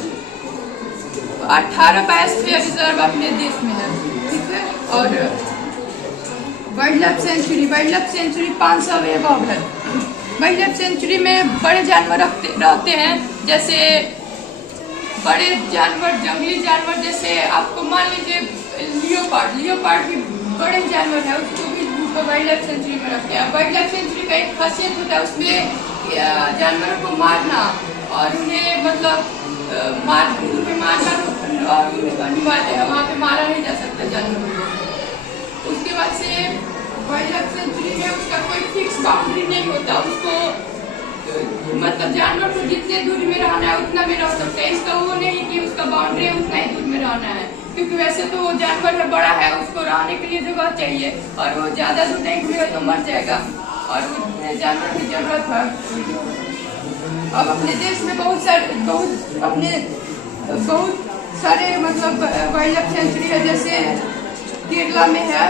18 बायोस्फीयर रिजर्व अपने देश में है, ठीक है। और wild life sanctuary, wild life sanctuary 500 above है। वाइल्ड लाइफ सेंचुरी में बड़े जानवर रहते हैं, जैसे बड़े जानवर जंगली जानवर, जैसे आपको मान लीजिए लियोपार्ड भी बड़े जानवर है, उसको भी वाइल्ड लाइफ सेंचुरी में रखते हैं। वाइल्ड लाइफ सेंचुरी का एक खासियत होता है उसमें जानवरों को मारना और उन्हें मतलब मारना और अनिवार्य है, वहाँ पे मारा नहीं जा सकता जानवरों को। उसके बाद से वाइल्ड लाइफ सेंचुरी में उसका कोई फिक्स बाउंड्री नहीं होता, उसको मतलब जानवर को जितने दूरी में रहना है उतना में रह सकता है। इसका वो नहीं कि उसका बाउंड्री उतना ही दूर में रहना है, क्योंकि वैसे तो वो जानवर है, बड़ा है, उसको रहने के लिए जगह चाहिए और वो ज़्यादा दूर नहीं घूमेगा तो मर जाएगा और वो जानवर की जरूरत है। अब अपने देश में बहुत सारे मतलब वाइल्ड लाइफ सेंचुरी है, जैसे केरला में है,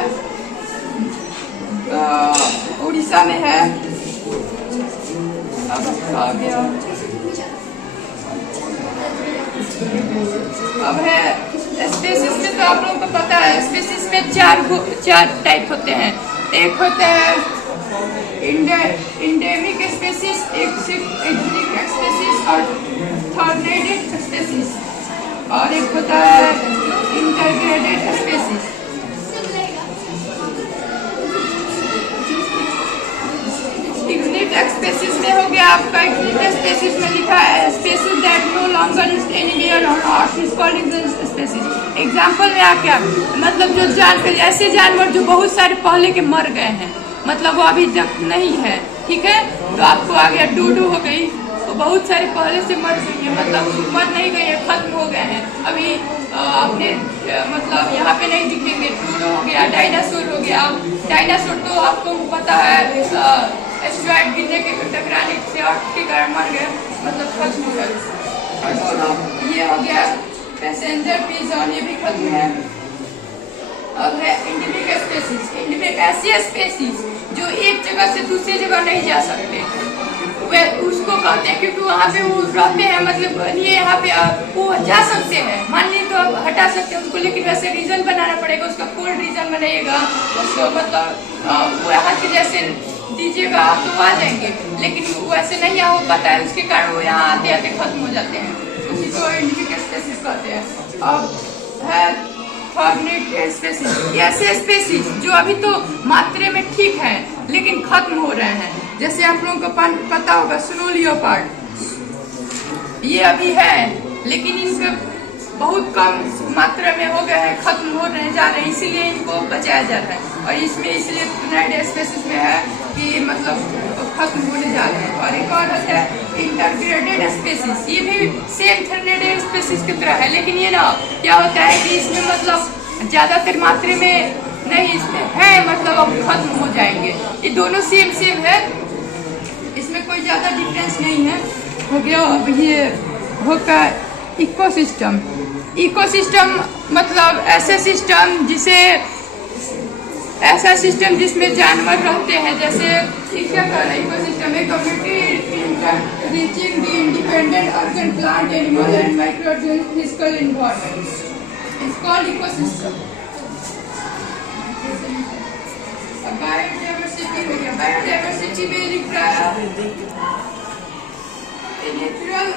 उड़ीसा में है, अब आ गया, अब है स्पेसिस में। तो आप लोगों को पता है स्पेसिस में चार टाइप होते हैं। एक होता है इंडेमिक स्पेसिस, एक्सोटिक स्पेसिस और थॉर्नेटेड स्पेसिस, और एक होता है इंटरग्रेटेड स्पेसिस। स्पेसिस में हो गया आपका, स्पेसिस में लिखा है species that no longer is anywhere on earth is called species. Example में आके मतलब जो ऐसे जानवर जो बहुत सारे पहले के मर गए हैं, मतलब वो अभी तक नहीं है, ठीक है। तो आपको आ गया डूडू हो गई, तो बहुत सारे पहले से मर गई है, मतलब मर नहीं गई है, खत्म हो गए हैं। अभी आपने मतलब यहाँ पे नहीं दिखेंगे। डूडू हो गया, डायनासोर हो गया। डायनासोर तो आपको पता है एस्ट्रॉइड गिरने के टकराने से अर्थ के कारण मर गए, मतलब खत्म हो गए। ये हो गया पैसेंजर पिजन, ये भी खत्म है। अब है इंडिमिक स्पेसीज। इंडिमिक ऐसी स्पेसीज जो एक जगह से दूसरी जगह नहीं जा सकते, वे उसको कहते हैं, क्योंकि वहाँ पे वो रहते हैं, मतलब ये यहाँ पे वो जा सकते हैं, मान लीजिए तो आप हटा सकते हैं उसको, लेकिन वैसे रीजन बनाना पड़ेगा, उसका कोल्ड रीजन बनाइएगा उसको, मतलब वो यहाँ के जैसे दीजिएगा तो आ जाएंगे, लेकिन वो ऐसे नहीं हो पाता है, उसके कारण वो यहाँ आते आते खत्म हो जाते हैं, उसी को इंडिमिक स्पेसीज कहते हैं। अब है थॉर्नेटेड स्पेसीज। ऐसे स्पेसीज जो अभी तो मात्रे में ठीक है लेकिन खत्म हो रहे हैं, जैसे आप लोगों को पता होगा स्नो लियोपार्ड, ये अभी है लेकिन इनके बहुत कम मात्रा में हो गए हैं, खत्म हो रहे जा रहे हैं, इसीलिए इनको बचाया जा रहा है। और इसमें इसलिए यूनाइटेड स्पेसीज में है कि मतलब खत्म होने जा रहे हैं। और एक और होता है इंटरग्रेटेड स्पेसीज, ये भी सेम थर्नेटेड स्पेसीज की तरह है, लेकिन ये ना क्या होता है कि इसमें मतलब ज्यादातर मात्रा में नहीं इसमें है, मतलब अब खत्म हो जाएंगे। ये दोनों सेम है, इसमें कोई ज्यादा डिफरेंस नहीं है। हो गया। अब ये होगा इकोसिस्टम। इकोसिस्टम मतलब ऐसा सिस्टम जिसमें जानवर रहते हैं, जैसे क्या कर रहा है इकोसिस्टम में community reaching the independent organ plant animal and microorganism physical environment is called ecosystem. Biodiversity हो गया। बायोडाइवर्सिटी में लिख रहा है natural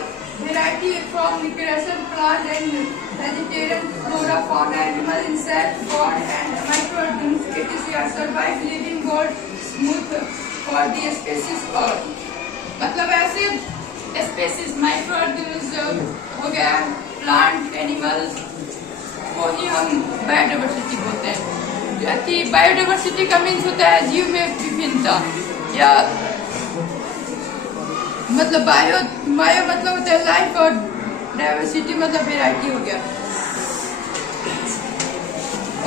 variety from recreation plant and vegetarian flora, fauna, animal, insect, bird and microorganisms. It is a survive living world smooth for the species called. मतलब ऐसे species microorganisms हो गया, plant, animals, वो ही हम बायोडाइवर्सिटी बोलते हैं। कि बायोडाइवर्सिटी का मीन्स होता है जीव में विभिन्नता, या मतलब बायो मतलब होता है लाइफ, और डाइवर्सिटी मतलब वेराइटी हो गया।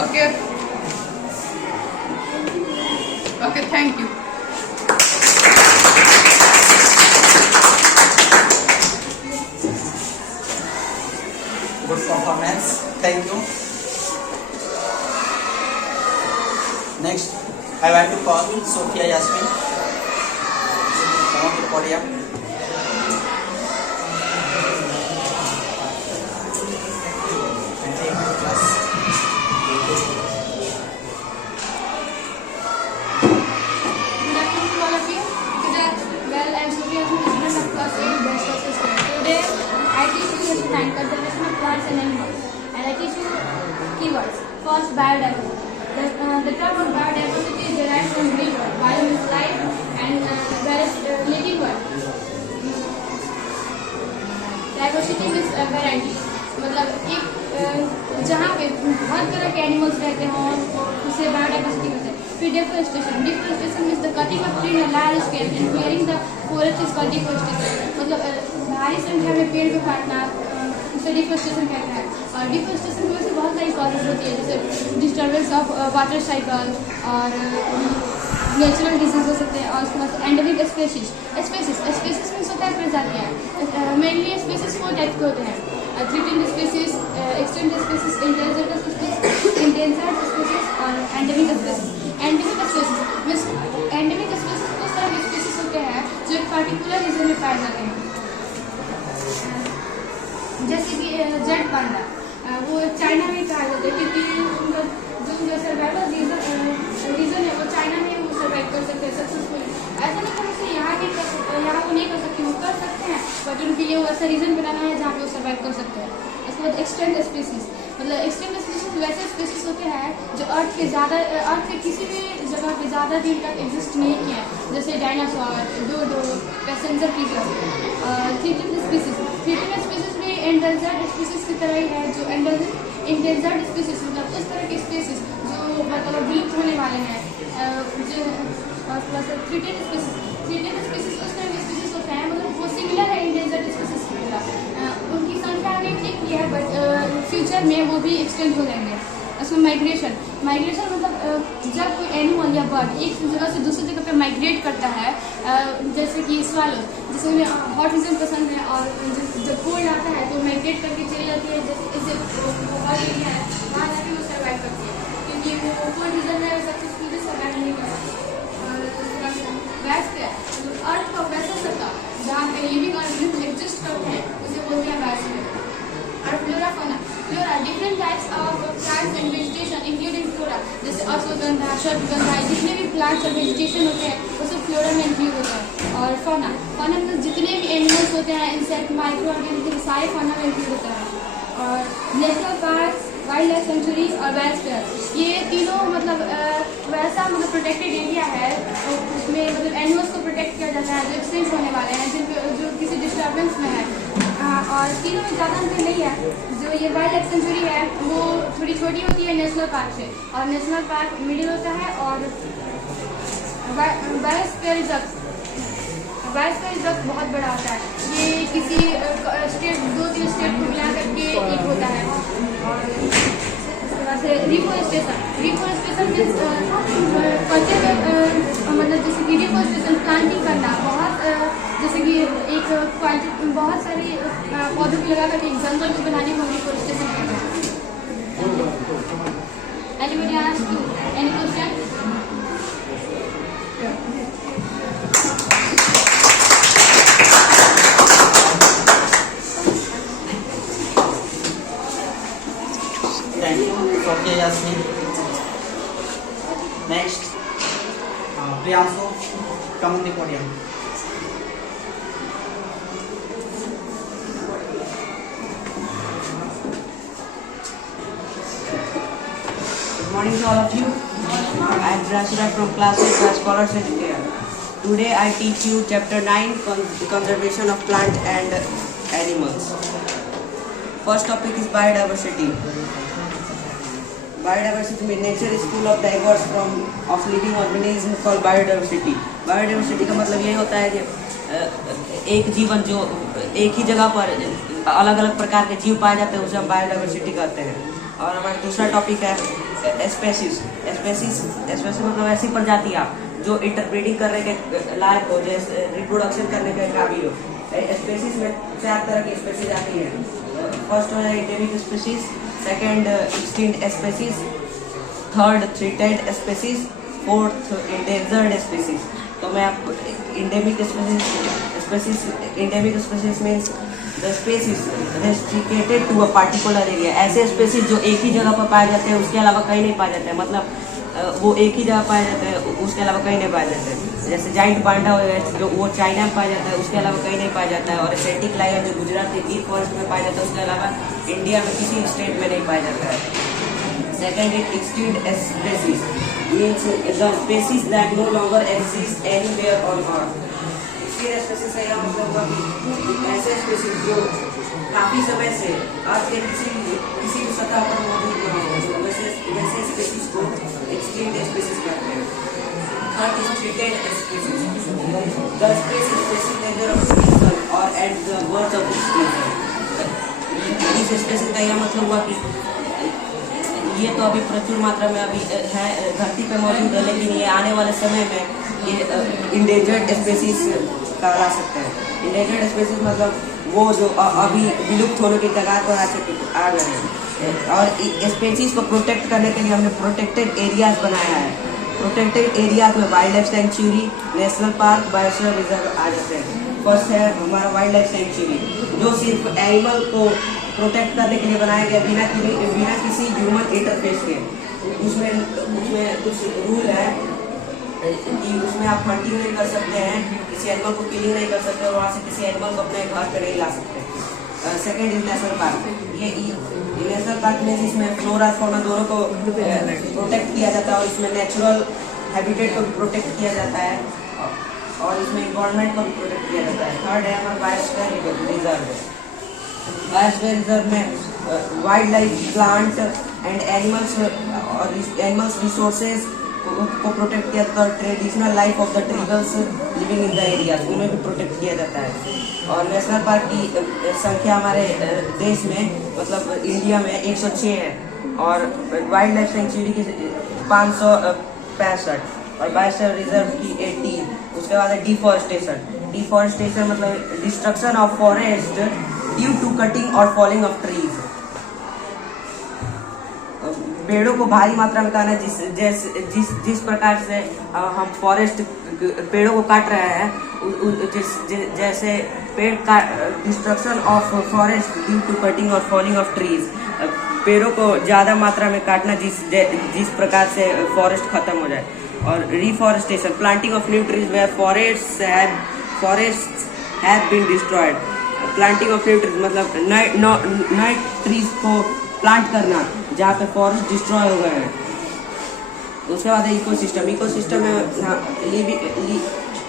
Okay okay, thank you. Good performance. Thank you. Next, I want to call Sophia Yasmin. Come on to the podium. First, biodiversity. The term of biodiversity is derived from Greek word. Bio means life and living word. Diversity means variety. मतलब एक जहाँ पे हर तरह के animals रहते हैं और उसे बायोडाइवर्सिटी कहते हैं। फिर deforestation. Deforestation means the cutting of tree in large scale and clearing the forest is called deforestation. मतलब भारी संख्या में पेड़ को काटना, उसे डिफोरेस्टेशन कहते हैं। और डिफोरेस्टेशन की वजह से बहुत सारी कॉजेज होती है, जैसे डिस्टर्बेंस ऑफ वाटर साइकिल और नेचुरल डिजीज हो सकते हैं। और उसके बाद एंडेमिक स्पेसीज मीन्स होता है प्रजातियाँ। मेनली स्पेसीज 4 टाइप के होते हैं, threatened species, extend species, endangered species और एंडेमिक स्पेसीज। एंडेमिक स्पेसीज उस तरह के स्पेसीज होते हैं जो एक पार्टिकुलर रीजन में पाए जाते हैं, जैसे कि जेड पांडा, वो चाइना में पाया जाता है क्योंकि जो सर्वाइवल रीजन है वो चाइना में वो सर्वाइव कर सकते हैं सक्सेसफुली। ऐसा नहीं कर सकते यहाँ वो नहीं कर सकते, वो कर सकते हैं, बट उनके लिए वो ऐसा रीजन बनाना है जहाँ पे वो सर्वाइव कर सकते हैं। उसके बाद एक्सटेंड स्पीसीज, मतलब एक्सटेंड स्पीसीज वैसे स्पीसीज होते हैं जो अर्थ के किसी भी जगह पे ज़्यादा दिन तक एग्जिस्ट नहीं किया, जैसे dinosaur, dodo, passenger people. Threatened species भी एंडेंजर्ड स्पीसीज की तरह ही है, जो एंडेंजर्ड स्पीसीज मतलब उस तरह के स्पीसीज जो मतलब विलुप्त होने वाले हैं। जो थ्रेटेंड स्पीसीज उस तरह के स्पीसीज होते हैं, मतलब वो सिमिलर है एंडेंजर्ड स्पीसीज की तरह, उनकी संख्या ने ठीक की है, बट फ्यूचर में वो भी एक्सटेंड हो जाएंगे। उसमें माइग्रेशन मतलब जब कोई एनिमल या बर्ड एक जगह से दूसरी जगह पे माइग्रेट करता है, जैसे कि स्वालो, जिसे उन्हें हॉट रीजन पसंद है और जब कोल्ड आता है तो माइग्रेट करके चली जाती है, जैसे हॉट एरिया है वहाँ जाके वो सर्वाइव करती है, क्योंकि वो कोल्ड रीजन है सक्सेसफुली सर्वाइव नहीं कर सकती। वैस्ट अर्थ का वैसा सतह जहाँ पे लिविंग ऑर्गेनिज्म एग्जिस्ट करते हैं उसे बोलते हैं वैस्ट। और flora different types of plants and vegetation including flora, जैसे अश्वगंधा, शतगंधा, जितने भी प्लांट्स और वेजिटेशन होते हैं वो सब फ्लोरा में इंक्लूड होता है। और फौना में जितने भी एनिमल्स होते हैं, इंसेक्ट, माइक्रो ऑर्गेनिज्म, सारे फौना में इंक्लूड होता है। और national park, wild life sanctuary और बायोस्फीयर, ये तीनों मतलब वैसा मतलब प्रोटेक्टेड एरिया है, उसमें मतलब एनिमल्स को प्रोटेक्ट किया जाता है जो एक्सटेंट होने वाले हैं, जो किसी डिस्टर्बेंस में है। और तीनों में ज़्यादा अंतर नहीं है। जो ये वाइल्ड लाइफ सेंचुरी है वो थोड़ी छोटी होती है नेशनल पार्क से, और नेशनल पार्क मिडिल होता है। और बायोस्फीयर रिजर्व बहुत बड़ा होता है, ये किसी स्टेट 2-3 स्टेट को मिला करके एक होता है। और रिफोरेस्टेशन मीन्स मतलब जैसे कि रिफोरेस्टेशन प्लांटिंग करना, बहुत जैसे कि एक क्वालिटी बहुत सारी पौधों को लगा करके एक जंगल को बनाने को रिफोरेस्टेशन कहते हैं। Anybody ask you any question? Thank you, Sophia Yasmin. Next, Priyansu, come on the podium. Good morning to all of you. I am Prashira from class 8 as Scholars Educator. Today I teach you chapter 9, conservation of plant and animals. First topic is biodiversity. Biodiversity means nature is full of diverse form of living organism called biodiversity. Biodiversity का मतलब यही होता है कि एक जीवन जो एक ही जगह पर अलग अलग प्रकार के जीव पाए जाते हैं उसे हम बायोडाइवर्सिटी कहते हैं। और हमारा दूसरा टॉपिक है स्पेसीज मतलब ऐसी प्रजातियाँ जो इंटरब्रीडिंग करने के लायक हो, जैसे रिप्रोडक्शन करने के काबिल हो। स्पेसीज में 4 तरह की स्पेसीज आती है। फर्स्ट है endemic species, second extinct species, third threatened species, fourth endangered species. तो मैं आपको endemic species means the species restricted to a particular area. ऐसे स्पेसीज जो एक ही जगह पर पाए जाते हैं, उसके अलावा कहीं नहीं पाए जाते हैं, मतलब वो एक ही जगह पाए जाते हैं, उसके अलावा कहीं नहीं पाए जाते हैं। जैसे जाइंट पांडा हो गया जो वो चाइना में पाया जाता है, उसके अलावा कहीं नहीं पाया जाता है। और एशियाटिक लायन जो गुजरात के गिर फॉरेस्ट में पाया जाता है, उसके अलावा इंडिया में किसी स्टेट में नहीं पाया जाता है। Second is extinct species means the species that no longer exist anywhere on earth. इसके स्पेसीज का मतलब हुआ कि ऐसे स्पेसीज जो काफी समय से अर्थ के किसी भी सतह पर मौजूद न हो, वैसे स्पेसीज को एक्सटिंक्ट स्पेसीज कहते हैं। Third is threatened species, the species facing danger of extinction or at the verge of extinction. कुछ स्पेसीज का यह मतलब हुआ कि ये तो अभी प्रचुर मात्रा में अभी है धरती पे मौजूद है, लेकिन ये आने वाले समय में ये इंडेंजर्ड स्पेसीज कहला सकते हैं। इंडेंजर्ड स्पेसीज मतलब वो जो अभी विलुप्त होने की कगार पर आ गए हैं। और स्पेसीज को प्रोटेक्ट करने के लिए हमने प्रोटेक्टेड एरियाज बनाया है। प्रोटेक्टेड एरियाज में wildlife sanctuary, national park, biosphere reserve आ जाते हैं। फर्स्ट है हमारा वाइल्ड लाइफ सेंचुरी, जो सिर्फ एनिमल को प्रोटेक्ट करने के लिए बनाया गया बिना किसी ह्यूमन इंटरफेस के। उसमें कुछ रूल है कि उसमें आप हंटिंग नहीं कर सकते हैं, किसी एनिमल को किलिंग नहीं कर सकते और वहाँ से किसी एनिमल को अपने घर पे नहीं ला सकते। Second is national park. ये नेशनल पार्क में जिसमें फ्लोरा फौना दोनों को प्रोटेक्ट किया जाता है और इसमें नेचुरल हैबिटेट को भी प्रोटेक्ट किया जाता है और इसमें इन्वायरमेंट को भी प्रोटेक्ट किया जाता है। थर्ड है हमारा बायोस्फीयर रिजर्व। बायोस्फीयर रिजर्व में wild life, plant and animals resources को प्रोटेक्ट किया जाता है। Traditional life of the tribals living in the area उन्हें भी प्रोटेक्ट किया जाता है। और नेशनल पार्क की संख्या हमारे देश में मतलब इंडिया में 106 है और वाइल्ड लाइफ सेंचुरी की 565 और बायोस्फीयर रिजर्व की 18। उसके बाद है डिफॉरेस्टेशन मतलब destruction of forest due to cutting और फॉलिंग ऑफ ट्रीज। पेड़ों को भारी मात्रा में काटना जिस प्रकार से हम फॉरेस्ट पेड़ों को काट रहे हैं, जैसे पेड़ का destruction of forest due to cutting और फॉलिंग ऑफ ट्रीज, पेड़ों को ज़्यादा मात्रा में काटना जिस प्रकार से फॉरेस्ट खत्म हो जाए। और reforestation, planting of new trees where forest have been destroyed. Planting of new trees मतलब नए ट्रीज को प्लांट करना जहाँ पे फॉरेस्ट डिस्ट्रॉय हो गए हैं। उसके बाद है इकोसिस्टम में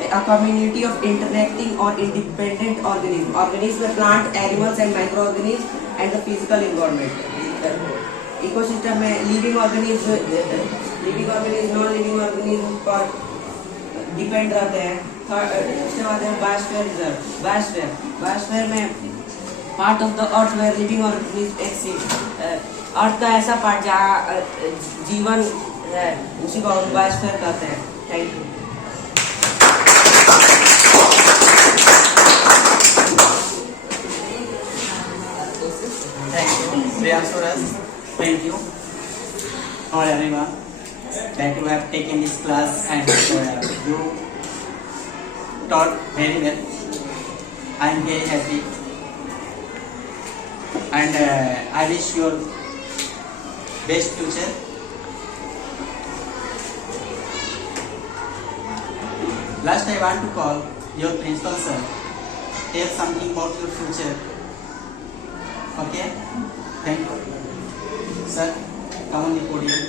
a community of interacting or independent organisms, plant, animals and microorganisms and the physical environment. Ecosystem में living organism, non living organism पर डिपेंड रहते हैं। उसके बाद है बायोस्फीयर रिजर्व। बायोस्फीयर में part of the earth where living organism exist, earth का ऐसा पार्ट जहाँ जीवन है उसी को हम बायोस्फीयर कहते हैं। Thank you. Thank you all everyone that you have taken this class and you taught very well. I am very happy and I wish your best future. Last I want to call your principal sir. Tell something about your future. Okay? Thank you. Sir, come on the podium.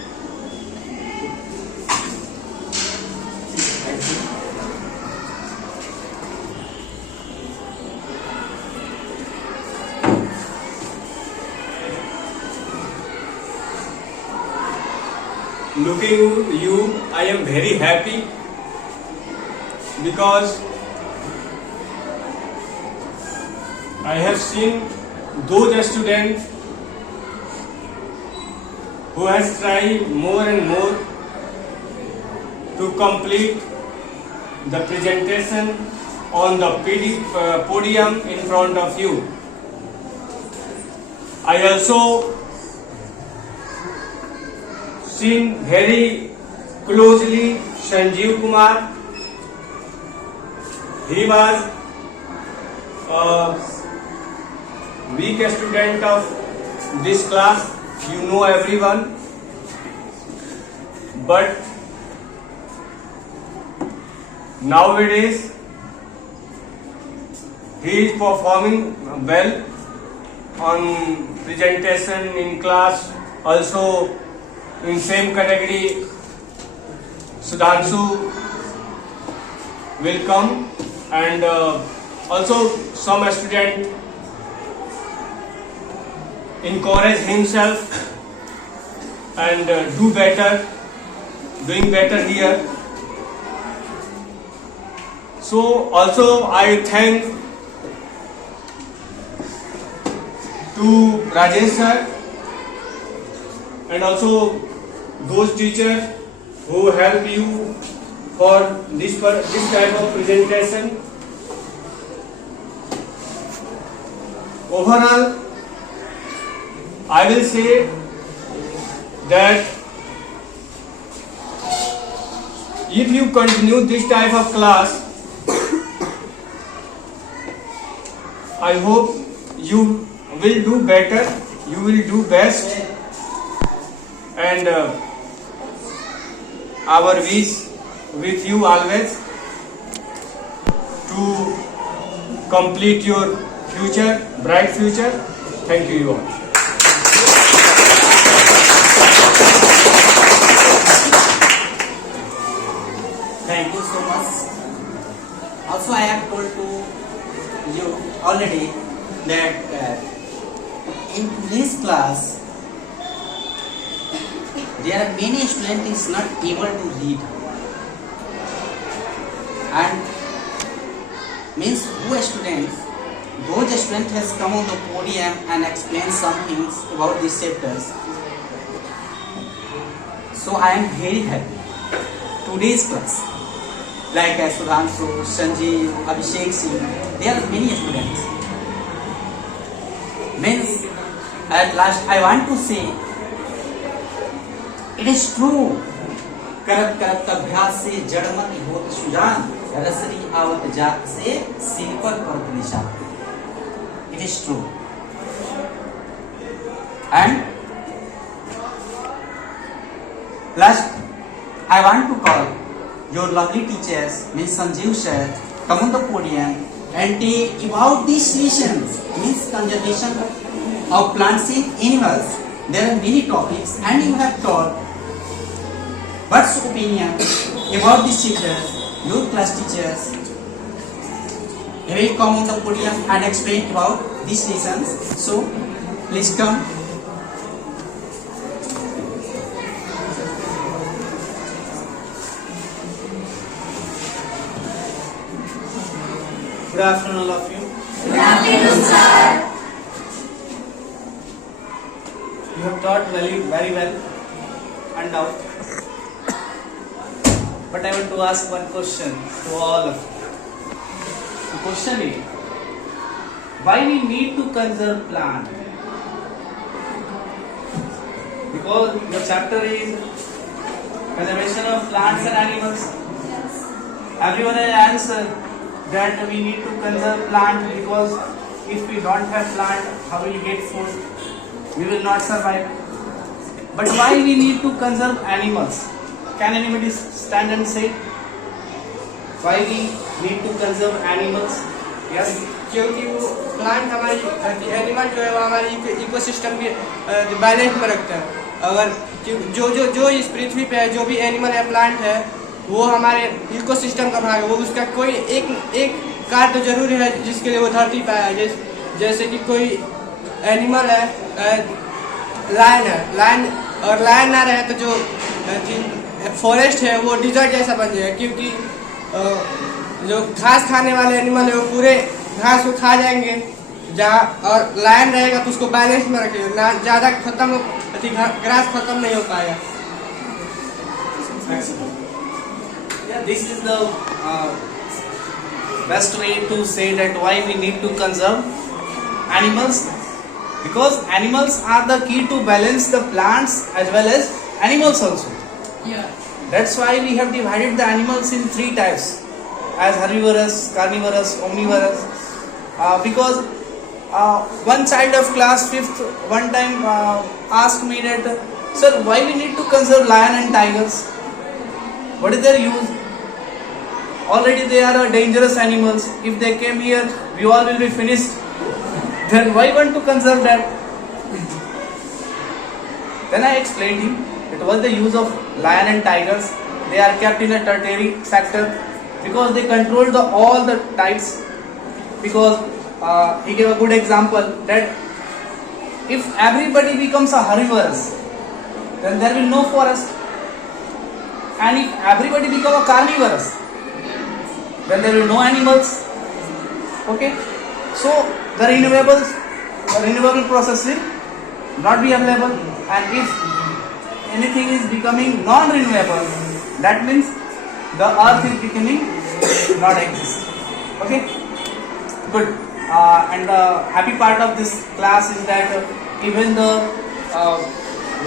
Looking you, I am very happy because I have seen those students who has tried more and more to complete the presentation on the podium in front of you. I also seen very closely Sanjeev Kumar. He was a weak student of this class. You know everyone, but nowadays he is performing well on presentation in class. Also in same category Sudhanshu will come, and also some student encourage himself and doing better here. So also I thank to Rajesh sir and also those teachers who help you for this type of presentation. Overall, I will say that if you continue this type of class, I hope you will do better, you will do best, and our wish with you always to complete your future, bright future. Thank you all. Thank you so much. Also, I have told to you already that in this class there are many students is not able to read, and means those student has come on the podium and explained some things about these chapters. So I am very happy today's class. Like Sudhanshu, Sanjeev, Abhishek Singh, there are many students. Means, at last I want to say, it is true. करत करत अभ्यास से जड़मति होत सुजान, रसरी आवत जात से सिर पर पर्वत निशान. It is true. And last, I want to call your lovely teachers, Ms. Sanjeev sir, come on the podium and take about these sessions, means conservation of plants and animals. There are many topics and you have taught. What's your opinion about these chapters? Your class teachers will come on the podium and explain about these lessons. So, please come. Good afternoon, all of you. Good afternoon, sir. You have taught very well, undoubted. But I want to ask one question to all of you. The question is, why we need to conserve plant? Because the chapter is conservation of plants and animals. Everyone has answered that we need to conserve plant because if we don't have plant, how will we get food? We will not survive. But why we need to conserve animals? Can anybody stand and say why we need to conserve animals? Yes. क्योंकि वो plant हमारी animal जो है वो हमारी ecosystem के balance में रखता है. अगर जो इस पृथ्वी पे है, जो भी एनिमल है, प्लांट है, वो हमारे इकोसिस्टम का भाग है. वो उसका कोई एक कार्य तो जरूरी है जिसके लिए वो धरती पे है. जैसे कि कोई एनिमल है, लायन और लायन ना रहे तो जो फॉरेस्ट है वो डिजर्ट जैसा बन जाएगा. क्योंकि जो घास खाने वाले एनिमल है वो पूरे घास को खा जाएंगे जहाँ, और लायन रहेगा तो उसको बैलेंस में रखेगा, ना ज़्यादा खत्म ग्रास खत्म नहीं हो पाएगा. This is the best way to say that why we need to conserve animals, because animals are the key to balance the plants as well as animals also. Yeah. That's why we have divided the animals in three types as herbivorous, carnivorous, omnivorous. Because one child of class 5th one time asked me that, sir, why we need to conserve lion and tigers? What is their use? Already they are dangerous animals. If they came here, we all will be finished. Then why want to conserve that? Then I explained him it was the use of lion and tigers. They are kept in a tertiary sector because they control all the tides. Because he gave a good example that if everybody becomes a herbivorous, then there will be no forest. And if everybody become a carnivorous, then there will be no animals. Okay? So the renewables renewable process will not be available, and if anything is becoming non-renewable, that means the earth is becoming not exist. Okay, good. And the happy part of this class is that even the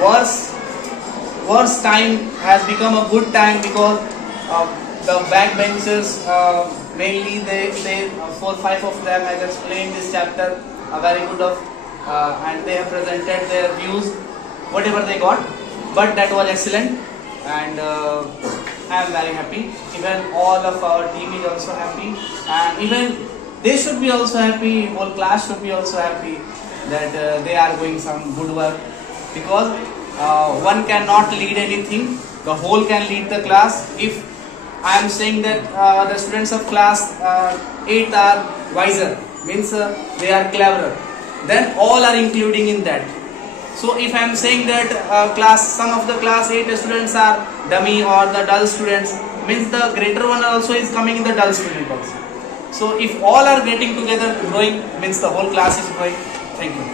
worst time has become a good time, because the backbenchers, mainly they 4 or 5 of them has explained this chapter very good of, and they have presented their views, whatever they got, but that was excellent, and I am very happy. Even all of our team is also happy, and even they should be also happy, whole class should be also happy that they are doing some good work, because one cannot lead anything, the whole can lead the class. If I am saying that the students of class 8 are wiser, means they are cleverer, then all are including in that. So if I am saying that some of the class 8 students are dummy or the dull students, means the greater one also is coming in the dull student also. So if all are getting together growing, means the whole class is growing. Thank you.